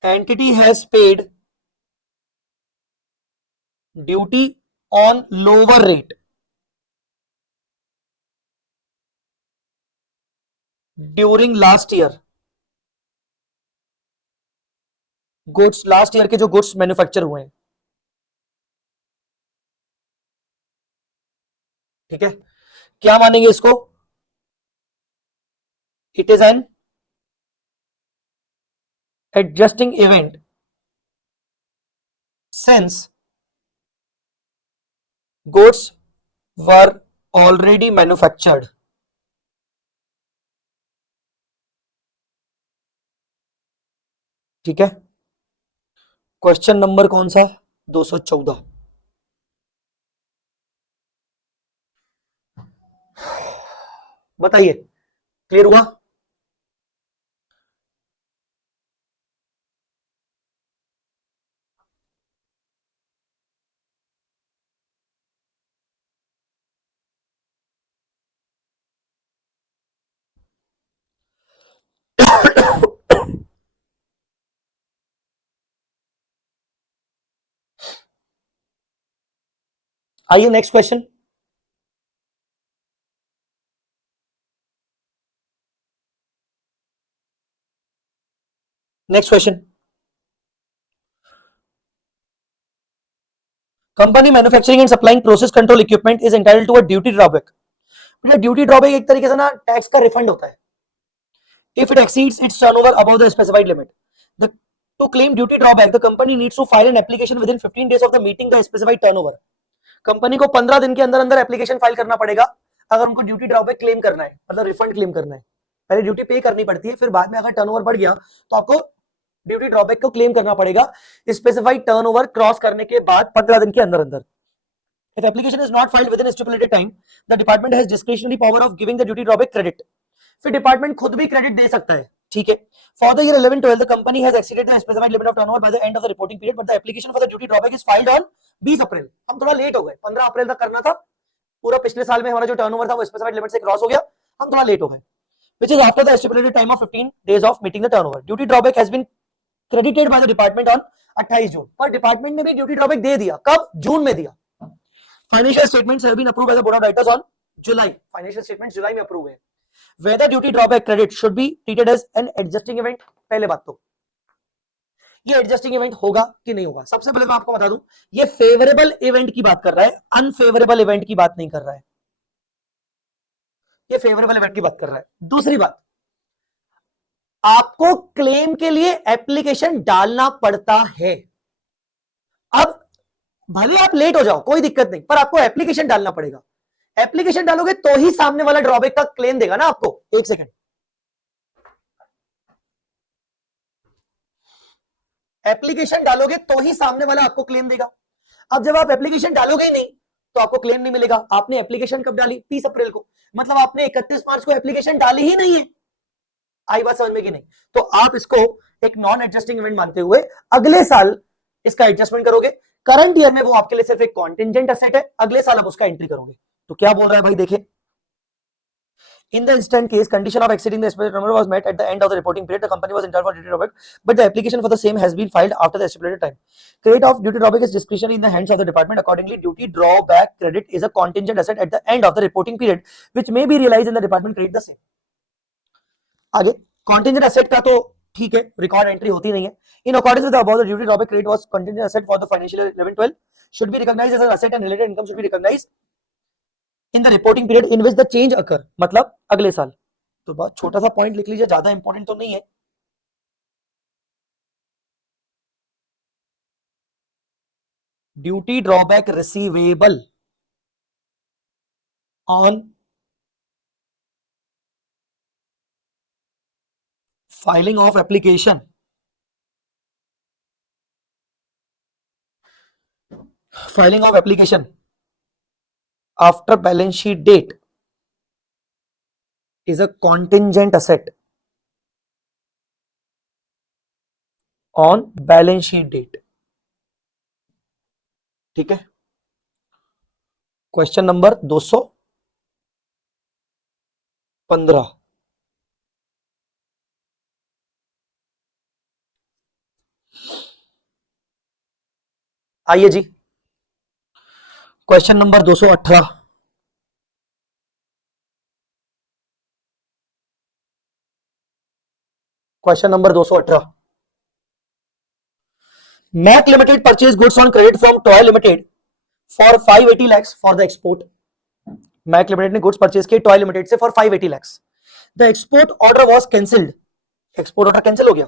Entity has paid duty on lower rate. During last year, goods last year के जो goods manufacture हुए हैं, ठीक है, क्या मानेंगे इसको? It is an adjusting event since goods were already manufactured. ठीक है, क्वेश्चन नंबर कौन सा? 214। बताइए, क्लियर हुआ? आइए next question. Next question, company manufacturing and supplying process control equipment is entitled to a duty drawback. मतलब ड्यूटी ड्रॉबैक एक तरीके से ना टैक्स का रिफंड होता है if it exceeds its turnover above the specified limit. To claim duty drawback, the company needs to file an application within 15 days of the meeting the specified turnover. Company को 15 दिन के अंदर अंदर application file करना पड़ेगा अगर उनको duty drawback claim करना है, मतलब रिफंड क्लेम करना है। पहले ड्यूटी पे करनी पड़ती है, फिर बाद में अगर टर्नओवर बढ़ गया तो आपको ड्यूटी ड्रॉबैक को क्लेम करना पड़ेगा स्पेसिफाइड टर्नओवर क्रॉस करने के बाद 15 दिन के अंदर अंदर। If application is not filed within a stipulated time, the department has discretionary power of giving the duty drawback credit. फिर डिपार्टमेंट खुद भी क्रेडिट दे सकता है, ठीक है। For the year 11-12 the company has exceeded the specified limit of turnover by the end of the reporting period, but the application for the duty drawback is filed on 20 अप्रैल। हम थोड़ा late हो गए, 15 अप्रैल तक करना था, पूरा पिछले साल में हमारा जो टर्नओवर था वो स्पेसिफाइड लिमिट से क्रॉस हो गया, हम थोड़ा लेट हो गए, which is after the stipulated time of 15 days of meeting the turnover. Duty drawback has been credited by the department on 28 June. पर डिपार्टमेंट ने भी ड्यूटी ड्रॉबैक दे दिया, कब? जून में दिया। Financial statements have been approved by the board of directors on July. Financial statements जुलाई में अप्रूव है। Whether duty drawback credit should be treated as an adjusting event, पहले बात तो ये एडजस्टिंग इवेंट होगा कि नहीं होगा। सबसे पहले मैं आपको बता दूं, ये फेवरेबल इवेंट की बात कर रहा है, अनफेवरेबल इवेंट की बात नहीं कर रहा है, ये फेवरेबल इवेंट की बात कर रहा है। दूसरी बात, आपको क्लेम के लिए एप्लीकेशन डालना पड़ता है। अब भले आप लेट हो जाओ कोई दिक्कत नहीं, पर आपको एप्लीकेशन डालना पड़ेगा। एप्लीकेशन डालोगे तो ही सामने वाला ड्रॉबैक का क्लेम देगा ना आपको। एक सेकंड, एप्लीकेशन डालोगे तो ही सामने वाला आपको क्लेम देगा। अब जब आप एप्लीकेशन डालोगे ही नहीं तो आपको क्लेम नहीं मिलेगा। आपने एप्लीकेशन कब डाली? 30 अप्रैल को, मतलब आपने 31 मार्च को एप्लीकेशन डाली ही नहीं है। आई बात समझ में कि नहीं? तो आप इसको एक नॉन एडजस्टिंग इवेंट मानते हुए अगले साल इसका एडजस्टमेंट करोगे। करंट ईयर में वो आपके लिए सिर्फ एक कॉन्टिंजेंट एसेट है, अगले साल आप उसका एंट्री करोगे। तो क्या बोल रहा है भाई, देखे, in the instant case, condition of exceeding the specified number was met at the end of the reporting period. The company was entitled for duty drawback, but the application for the same has been filed after the stipulated time. Credit of duty drawback is discretionary in the hands of the department. Accordingly, duty drawback credit is a contingent asset at the end of the reporting period, which may be realized in the department credit the same. आगे contingent asset का तो ठीक है, record entry होती नहीं है। In accordance with the above, the duty drawback credit was contingent asset for the financial year 11-12 should be recognized as an asset and related income should be recognized in the reporting period in which the change occur, मतलब अगले साल। तो बहुत छोटा सा point लिख लीजिए, ज्यादा इंपॉर्टेंट तो नहीं है। Duty drawback receivable on filing of application, filing of application after balance sheet date is a contingent asset on balance sheet date। ठीक है, क्वेश्चन नंबर 215। आइए जी, question number 218। Question number 218, Mac limited purchase goods on credit from Toy limited for 580 lakhs for the export. Mac limited ने goods purchase किए Toy limited से for 580 lakhs। The export order was cancelled, export order cancel हो गया।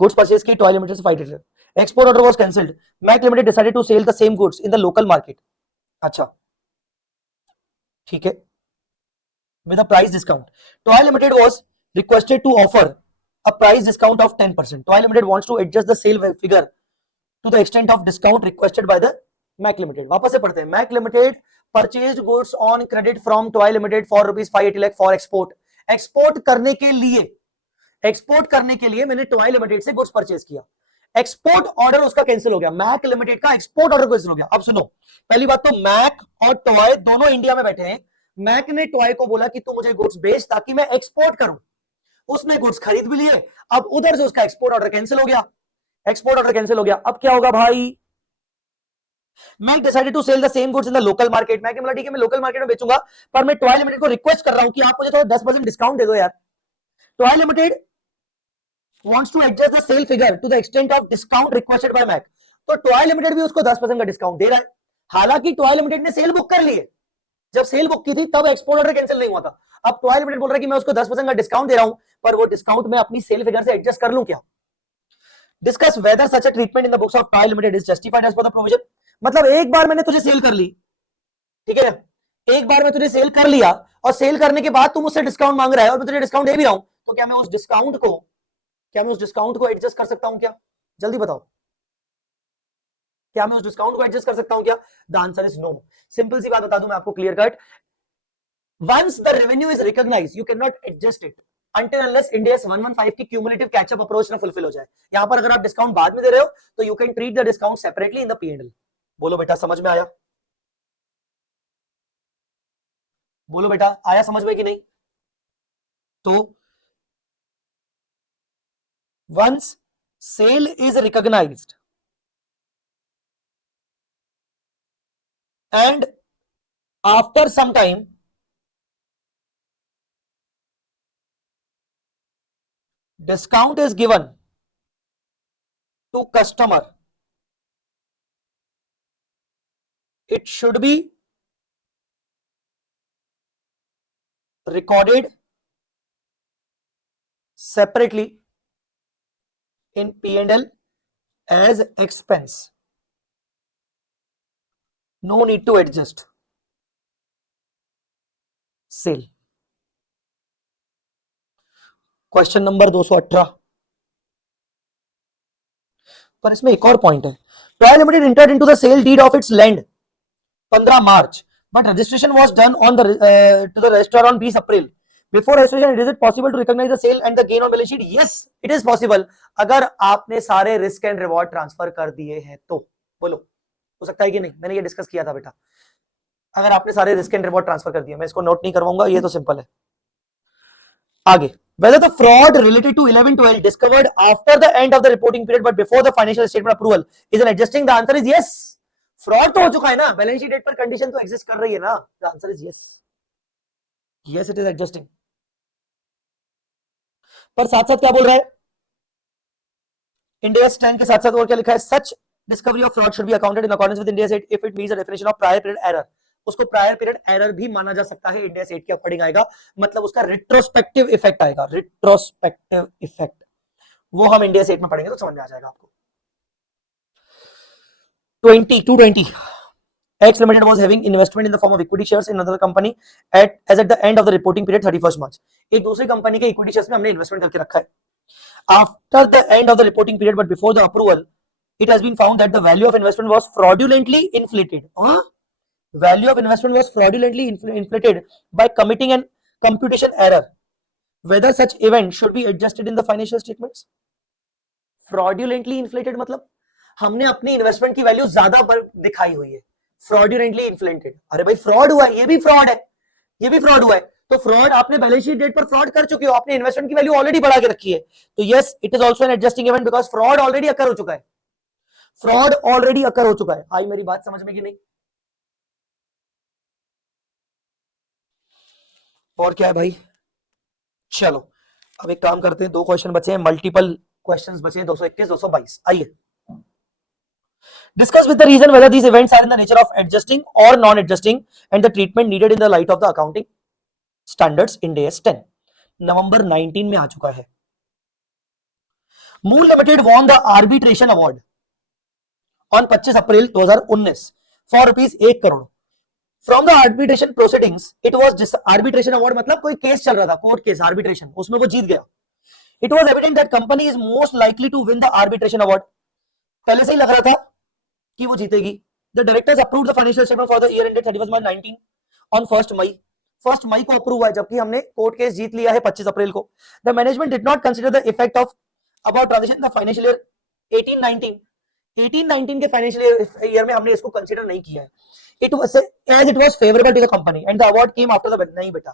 Goods purchase की Toy limited से 580 lakhs, export order was cancelled, Mac limited decided to sell the same goods in the local market. अच्छा ठीक है, with a price discount. Toy Limited was requested to offer a price discount of 10%. Toy Limited wants to adjust the sale figure to the extent of discount requested by the Mac Limited. वापस से पढ़ते हैं, Mac Limited purchased goods on credit from Toy Limited for rupees 580 lakh for export. Export करने के लिए मैंने toy limited से goods purchase किया, एक्सपोर्ट ऑर्डर उसका कैंसिल हो गया, मैक लिमिटेड का एक्सपोर्ट ऑर्डर कैंसिल हो गया। अब सुनो, पहली बात तो मैक और टॉय दोनों इंडिया में बैठे हैं। मैक ने टॉय को बोला कि तू मुझे गुड्स बेच ताकि मैं एक्सपोर्ट करूं, उसने गुड्स खरीद भी लिए, अब उधर से उसका एक्सपोर्ट ऑर्डर कैंसिल हो गया, एक्सपोर्ट ऑर्डर कैंसिल हो गया। अब क्या होगा भाई, Mac decided to sell the same goods in the local market. Mac ने बोला ठीक है मैं लोकल मार्केट में बेचूंगा, पर मैं टॉय लिमिटेड को रिक्वेस्ट कर रहा हूं कि आप मुझे थोड़ा 10% डिस्काउंट दे दो यार। Toy limited wants to adjust the sale figure to the extent of discount requested by Mac। तो टॉय लिमिटेड भी उसको 10% का डिस्काउंट दे रहा है, हालांकि टॉय लिमिटेड ने सेल बुक कर ली है, जब सेल बुक की थी तब एक्सपोर्ट ऑर्डर कैंसिल नहीं हुआ था। अब टॉय लिमिटेड बोल रहा है कि मैं उसको 10% का डिस्काउंट दे रहा हूं, पर वो डिस्काउंट मैं अपनी सेल फिगर से एडजस्ट कर लूं क्या। Discuss whether such a treatment in the books of Toy Limited is justified as per the provision. मतलब एक बार मैंने तुझे सेल कर ली, ठीक है ना, एक बार मैं तुझे सेल कर लिया और सेल करने के बाद तुम मुझसे डिस्काउंट मांग रहा है और मैं तुझे डिस्काउंट दे भी रहा हूं, तो क्या मैं उस डिस्काउंट को एडजस्ट कर सकता हूं क्या? जल्दी बताओ, क्या मैं उस डिस्काउंट को एडजस्ट कर सकता हूं क्या? The answer is no. Simple सी बात बता दूं मैं आपको clear cut, once the revenue is recognised you can not adjust it until unless India's 115 की क्यूमुलेटिव कैचअप अप्रोच ना फुलफिल हो जाए। यहां पर अगर आप डिस्काउंट बाद में दे रहे हो तो you can treat the discount separately in the P&L। बोलो बेटा समझ में आया? बोलो बेटा आया समझ में कि नहीं? तो once sale is recognized and after some time discount is given to customer, it should be recorded separately in P&L as expense, no need to adjust sale। Question number 218, पर इसमें एक और पॉइंट है। Toy limited entered into the sale deed of its land 15 March but registration was done on the to the registrar on 20 April। Before registration, is it possible to recognize the sale and the gain on balance sheet? Yes, it is possible। अगर आपने सारे risk and reward transfer कर दिए हैं तो बोलो हो सकता है कि नहीं? मैंने ये डिस्कस किया था बेटा, अगर आपने सारे रिस्क एंड रिवॉर्ड ट्रांसफर कर दिए, मैं इसको नोट नहीं करवाऊंगा, ये तो सिंपल है। आगे, whether the fraud related to 11-12 discovered after the end of the reporting period but before the financial statement approval is an adjusting, the answer is yes। Fraud तो हो चुका है ना, बैलेंस शीट डेट पर condition तो exist कर रही है ना, the answer is yes, yes it is adjusting. पर साथ साथ क्या बोल रहा है, इंडिया 10 के साथ साथ और क्या लिखा है, such discovery of fraud should be accounted in accordance with India 8 if it meets the definition of prior period error. उसको प्रायर पीरियड एरर भी माना जा सकता है, इंडिया 8 के अकॉर्डिंग आएगा, मतलब उसका रिट्रोस्पेक्टिव इफेक्ट आएगा, रिट्रोस्पेक्टिव इफेक्ट, वो हम इंडिया 8 में पढ़ेंगे तो समझ में आ जाएगा आपको। 220 X Limited was having investment in the form of equity shares in another company as at the end of the reporting period 31st March। एक दूसरी कंपनी के इक्विटी शेयर्स में हमने इन्वेस्टमेंट करके रखा है। After the end of the reporting period but before the approval, it has been found that the value of investment was fraudulently inflated। Value of investment was fraudulently inflated by committing an computation error। Whether such event should be adjusted in the financial statements। Fraudulently inflated मतलब हमने अपनी investment की value ज्यादा दिखाई हुई है, fraudulently inflated. अरे भाई फ्रॉड हुआ है, ये भी फ्रॉड है, ये भी फ्रॉड हुआ है, तो फ्रॉड आपने बैलेंस शीट डेट पर फ्रॉड कर चुके हो, आपने इन्वेस्टमेंट की वैल्यू ऑलरेडी बढ़ा के रखी है, तो yes it is also an adjusting event because fraud already occur हो चुका है, फ्रॉड ऑलरेडी अकर हो चुका है। आई मेरी बात समझ में कि नहीं? और क्या है भाई, चलो अब एक काम करते हैं, 2 क्वेश्चन बचे हैं, मल्टीपल क्वेश्चंस बचे हैं, 221 222। आइए discuss with the reason whether these events are in the nature of adjusting or non-adjusting and the treatment needed in the light of the accounting standards in AS 10। नवंबर 19 में आ चुका है। मूल limited won the arbitration award on 25 April 2019 for ₹1 crore. From the arbitration proceedings it was arbitration award मतलब कोई case चल रहा था, court case, arbitration, उसमें वो जीत गया। It was evident that company is most likely to win the arbitration award. पहले से ही लग रहा था कि वो जीतेगी। The directors approved the financial statement for the year ended 31 March 19 on 1 मई। 1 मई को अप्रूव हुआ है, जबकि हमने कोर्ट केस जीत लिया है 25 अप्रैल को। The management did not consider the effect of about transition the financial year 18-19 के फाइनेंशियल ईयर में हमने इसको कंसीडर नहीं किया है। It was as it was favourable to the company and the award came after the. नहीं बेटा,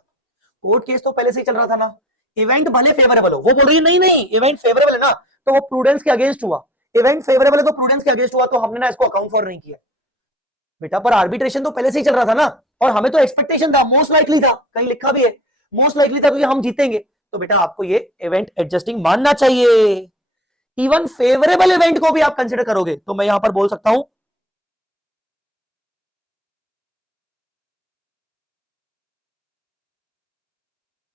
court case तो पहले से ही चल रहा था ना। इवेंट भले फेवरेबल हो, वो बोल रही है नहीं नहीं इवेंट फेवरेबल है ना, तो वो प्रूडेंस के अगेंस्ट हुआ। इवेंट फेवरेबल है तो प्रूडेंस के अगेंस्ट हुआ, तो हमने ना इसको अकाउंट फॉर नहीं किया बेटा। पर आर्बिट्रेशन तो पहले से ही चल रहा था ना, और हमें तो एक्सपेक्टेशन था, मोस्ट लाइकली था, कहीं लिखा भी है मोस्ट लाइकली था, क्योंकि हम जीतेंगे। तो बेटा आपको ये इवेंट एडजस्टिंग मानना चाहिए। इवन फेवरेबल इवेंट को भी आप कंसिडर करोगे तो मैं यहां पर बोल सकता हूं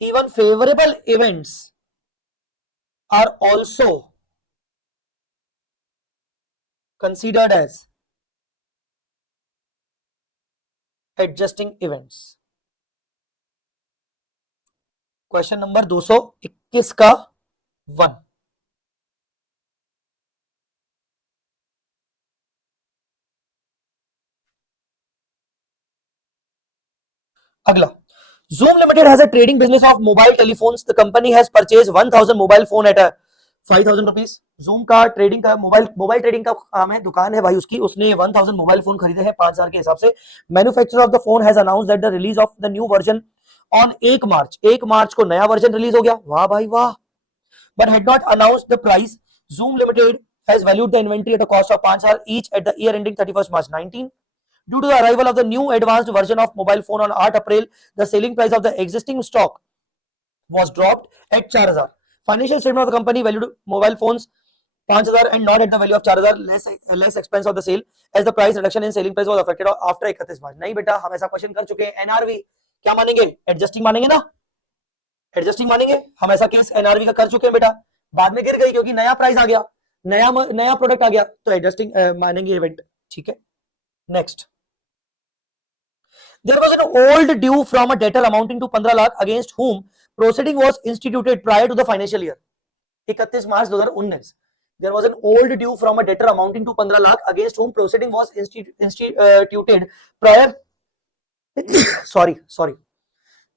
even favorable events are also considered as adjusting events। Question number 221 का 1। अगला, Zoom Limited has a trading business of mobile telephones. The company has purchased 1000 mobile phone at a 5000 rupees। Zoom का ट्रेडिंग का mobile trading का काम है, दुकान है भाई उसकी, उसने 1000 मोबाइल फोन खरीदे हैं 5000 के हिसाब से। Manufacturer of the phone has announced that the release of the new version on 1 मार्च। 1 मार्च को नया वर्जन रिलीज हो गया, वाह भाई वाह। But had not announced the price. Zoom Limited has valued the inventory at a cost of 5000 each at the year ending 31st March 19। Due to the arrival of the new advanced version of mobile phone on 8 April, the selling price of the existing stock was dropped at 4000। Financial statement of the company valued mobile phones 5000 and not at the value of 4000, less expense of the sale, as the price reduction in selling price was affected after 31 March। नहीं बेटा, हम ऐसा question कर चुके हैं। NRV क्या मानेंगे? Adjusting मानेंगे ना, एडजस्टिंग मानेंगे। हम ऐसा केस एनआरवी का कर चुके हैं बेटा, बाद में गिर गई क्योंकि नया प्राइस आ गया, नया प्रोडक्ट आ गया, तो एडजस्टिंग मानेंगे इवेंट। ठीक है, next. There was an old due from a debtor amounting to 15 lakh against whom proceeding was instituted prior to the financial year 31 March 2019। There was an old due from a debtor amounting to 15 lakh against whom proceeding was instituted prior sorry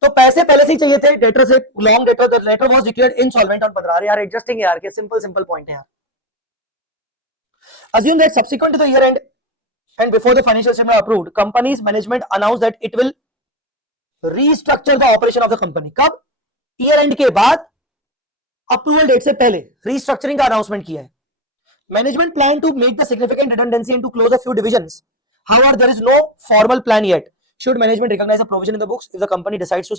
तो पैसे पहले से ही चाहिए थे debtor से, long debtor, the latter was declared insolvent on 15। यार adjusting यार के सिंपल पॉइंट है यार। Assume that subsequent to the year end and before the financial statement approved, company's management announced that it will restructure the operation of the company। कब? Year and के बाद, approval date से पहले restructuring का announcement किया है। Management plan to make the significant redundancy and to close a few divisions. However there is no formal plan yet. Should management recognise a provision in the books if the company decides to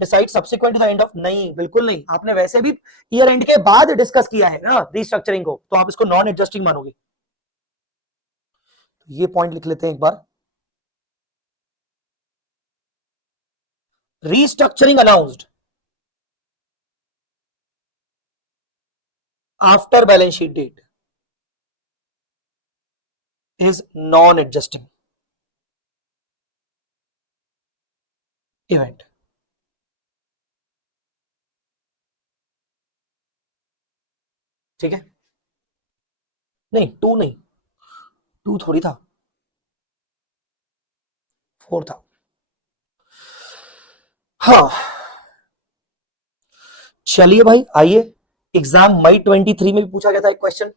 decide subsequent to the end of. नहीं, बिल्कुल नहीं, आपने वैसे भी year and के बाद discuss किया है ना रीस्ट्रक्चरिंग को, तो आप इसको नॉन एडजस्टिंग मानोगे। ये पॉइंट लिख लेते हैं एक बार। Restructuring announced after balance sheet date is non-adjusting event। ठीक है, नहीं 2 नहीं, 2 थोड़ी था, 4 था। हाँ चलिए भाई, आइए एग्जाम मई 23 में भी पूछा गया था एक क्वेश्चन,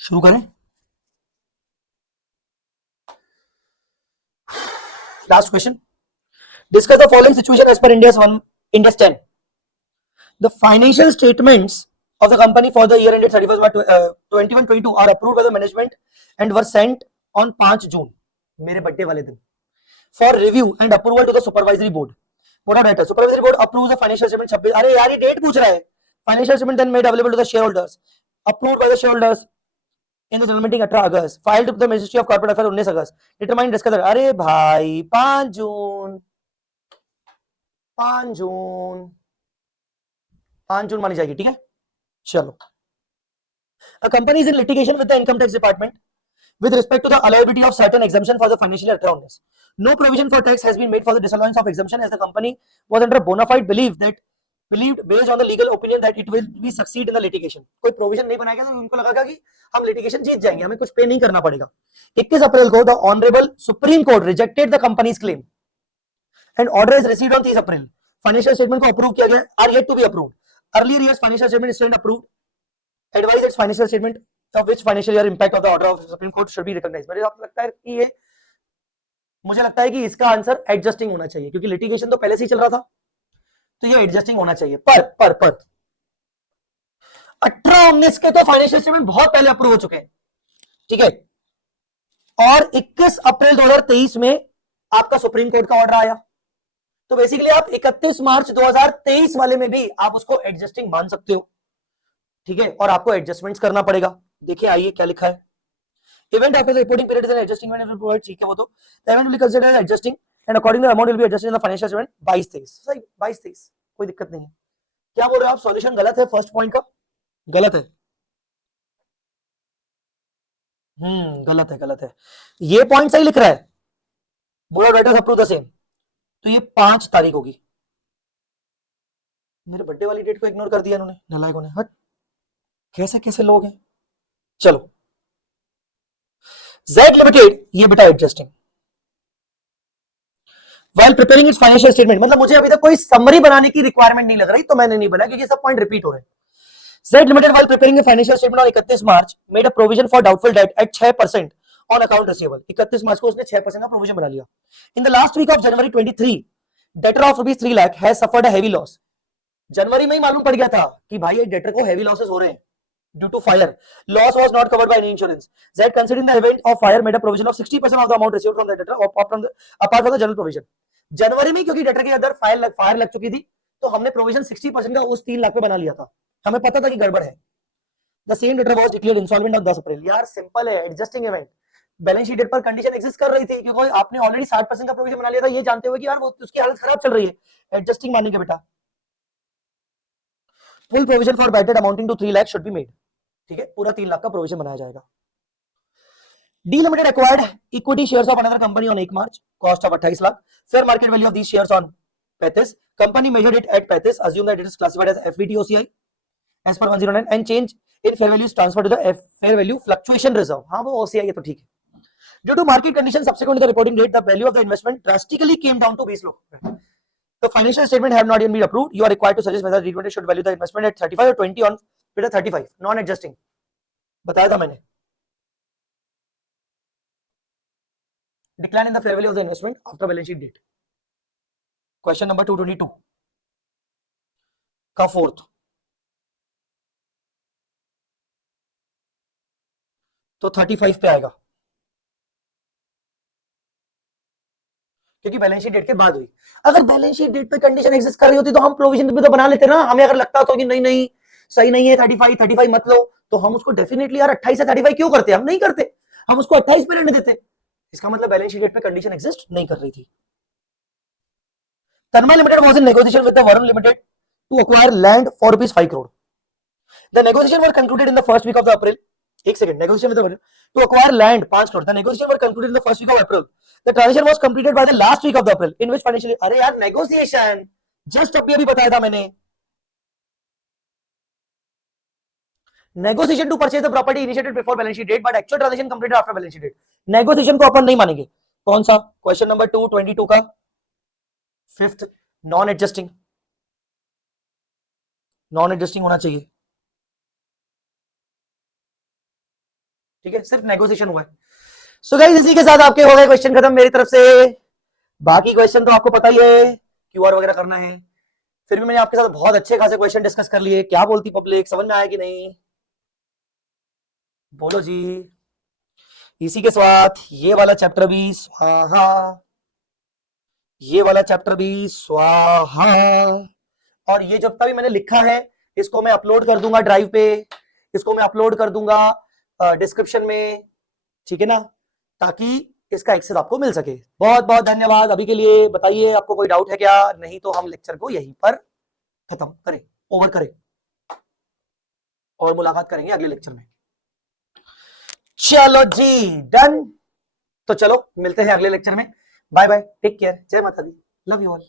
शुरू करें। Last question. Discuss the following situation as per Ind AS 10। The financial statements of the company for the year ended 31st March 21-22 are approved by the management and were sent on 5 जून, मेरे birthday वाले दिन, for review and approval to the supervisory board। Board of directors supervisory board approves the financial statement 26। अरे यार ये date पूछ रहा है। Financial statement then made available to the share holders, approved by the share holders in the general meeting 18 August, filed to the ministry of corporate affair 19 August, determine discuss. अरे भाई 5 जून 5 जून 5 जून मानी जाएगी, ठीक है। चलो, a company is in litigation with the income tax department with respect to the allowability of certain exemption for the financial year 18. No provision for tax has been made for the disallowance of exemption as the company was under a bona fide belief believed based on the legal opinion that it will be succeed in the litigation. कोई provision नहीं बनाया गया तो उनको लगा कि हम litigation जीत जाएंगे, हमें कुछ पे नहीं करना पड़ेगा। 21 अप्रैल को the honourable supreme court rejected the companies claim and order is received on 30 April. Financial statement को अप्रूव किया गया, are yet to be approved. Earlier years financial statement stand approved, advise its financial statement of which financial year impact of the order of Supreme Court should be recognized। मुझे लगता है कि इसका answer adjusting होना चाहिए, क्योंकि litigation तो पहले से ही चल रहा था, तो ये एडजस्टिंग होना चाहिए। पर 18-19 के तो फाइनेंशियल स्टेटमेंट बहुत पहले अप्रूव हो चुके हैं, ठीक है। और 21 अप्रैल 2023 में आपका सुप्रीम कोर्ट का ऑर्डर आया, तो बेसिकली आप 31 मार्च 2023 वाले में भी आप उसको एडजस्टिंग मान सकते हो, ठीक है। और आपको एडजस्टमेंट्स करना पड़ेगा। देखिए आइए क्या लिखा है, event after the reporting period is an adjusting event provide, ठीक है। वो तो the event will be considered as adjusting and according the amount will be adjusted in the financial statement 22-23। सही, 22-23 कोई दिक्कत नहीं है। क्या बोल रहे हो आप, सॉल्यूशन गलत है, फर्स्ट पॉइंट का गलत है। गलत है। ये पॉइंट सही लिख रहा है, board of directors approve the same, तो ये 5 तारीख होगी। मेरे बर्थडे वाली डेट को इग्नोर कर दिया इन्होंने, नालायकों ने। हट, कैसे लोग हैं। चलो, Z लिमिटेड, ये बेटा adjusting while preparing its financial statement, मतलब मुझे अभी तक कोई समरी बनाने की रिक्वायरमेंट नहीं लग रही, तो मैंने नहीं बनाया क्योंकि सब पॉइंट रिपीट हो रहे हैं। Z Limited while preparing a financial statement on 31 March made a provision for doubtful debt at 6% on account receivable। 31 मार्च को उसने 6% का प्रोविजन बना लिया। In the last week of January 23, debtor of rupees 3 lakh has suffered a heavy loss। जनवरी में ही मालूम पड़ गया था कि भाई ये डेटर को हेवी लॉसेस हो रहे हैं due to fire. Loss was not covered by any insurance. Z considering the event of fire made a provision of 60% of the amount received from the debtor apart from the general provision। जनवरी में क्योंकि debtor के अंदर fire लग चुकी थी, तो हमने provision 60% का उस 3 लाख पे बना लिया था, हमें पता था कि गड़बड़ है। The same debtor was declared insolvent on 10 अप्रैल। यार सिंपल है, adjusting event. Balance sheet date पर कंडीशन एग्जिस्ट कर रही थी क्योंकि आपने ऑलरेडी 60% का प्रोविजन बना लिया था, ये जानते हुए कि यार वो उसकी हालत खराब चल रही है, एडजस्टिंग मानेंगे बेटा। Full provision for bad debt amounting to 3 lakh should be made, ठीक है। पूरा 3 लाख का प्रोविजन बनाया जाएगा। D limited acquired equity shares of another company on 1 March, cost of 28 lakh, fair market value of these shares on 35, company measured it at 35, assume that it is classified as FVTOCI as per 109 and change in fair value transfer to the fair value fluctuation reserve. हां वो OCI है तो ठीक है। Due to market condition subsequent to the reporting date the value of the investment drastically came down to 20 lakh. The financial statement have not yet been approved. You are required to suggest whether D20 should value the investment at 35 or 20 on 35, non-adjusting। बताया था मैंने। Decline in the fair value of the investment after balance sheet date। Question number 222 का fourth, तो 35 पे आएगा क्योंकि balance sheet date के बाद हुई। अगर बैलेंस शीट डेट पे कंडीशन एग्जिस्ट कर रही होती तो हम प्रोविजन भी तो बना लेते ना। हमें अगर लगता तो कि नहीं सही नहीं है 35 मत लो, तो हम उसको डेफिनेटली यार 28 से 35 क्यों करते, हम नहीं करते, हम उसको 28 पे रहने देते। इसका मतलब बैलेंस शीट डेट पे कंडीशन एग्जिस्ट नहीं कर रही थी। Tanmay limited was in negotiation with the Varun limited to acquire land for ₹5 crore. The negotiation were concluded in the first week of the April. एक second, negotiation with the to acquire land 5 crore. The negotiation were concluded in the first week of April. The transaction was completed by the last week of the April, in which financial, अरे यार negotiation just अभी बताया था मैंने। Negotiation to purchase the property initiated before balance sheet date, but actual transaction completed after balance sheet date। Negotiation को अपन नहीं मानेंगे। कौन सा? क्वेश्चन नंबर 222 का fifth, non adjusting. Non adjusting होना चाहिए, ठीक है, सिर्फ नेगोशिएशन हुआ है। सो गाइस इसी के साथ आपके हो गए क्वेश्चन खत्म मेरी तरफ से। बाकी क्वेश्चन तो आपको पता ही है, क्यूआर वगैरह करना है। फिर भी मैंने आपके साथ बहुत अच्छे खासे क्वेश्चन डिस्कस कर लिए। क्या बोलती पब्लिक, समझ में आया कि नहीं? बोलो जी। इसी के साथ ये वाला चैप्टर भी स्वाहा। ये वाला चैप्टर भी स्वाहा। और ये जब तक मैंने लिखा है इसको मैं अपलोड कर दूंगा ड्राइव पे, इसको मैं अपलोड कर दूंगा डिस्क्रिप्शन में, ठीक है ना, ताकि इसका एक्सेस आपको मिल सके। बहुत बहुत धन्यवाद अभी के लिए। बताइए आपको कोई डाउट है क्या? नहीं तो हम लेक्चर को यहीं पर खत्म करें, ओवर करें, और मुलाकात करेंगे अगले लेक्चर में। चलो जी, डन। तो चलो मिलते हैं अगले लेक्चर में। बाय बाय, टेक केयर, जय माता दी, लव यू ऑल।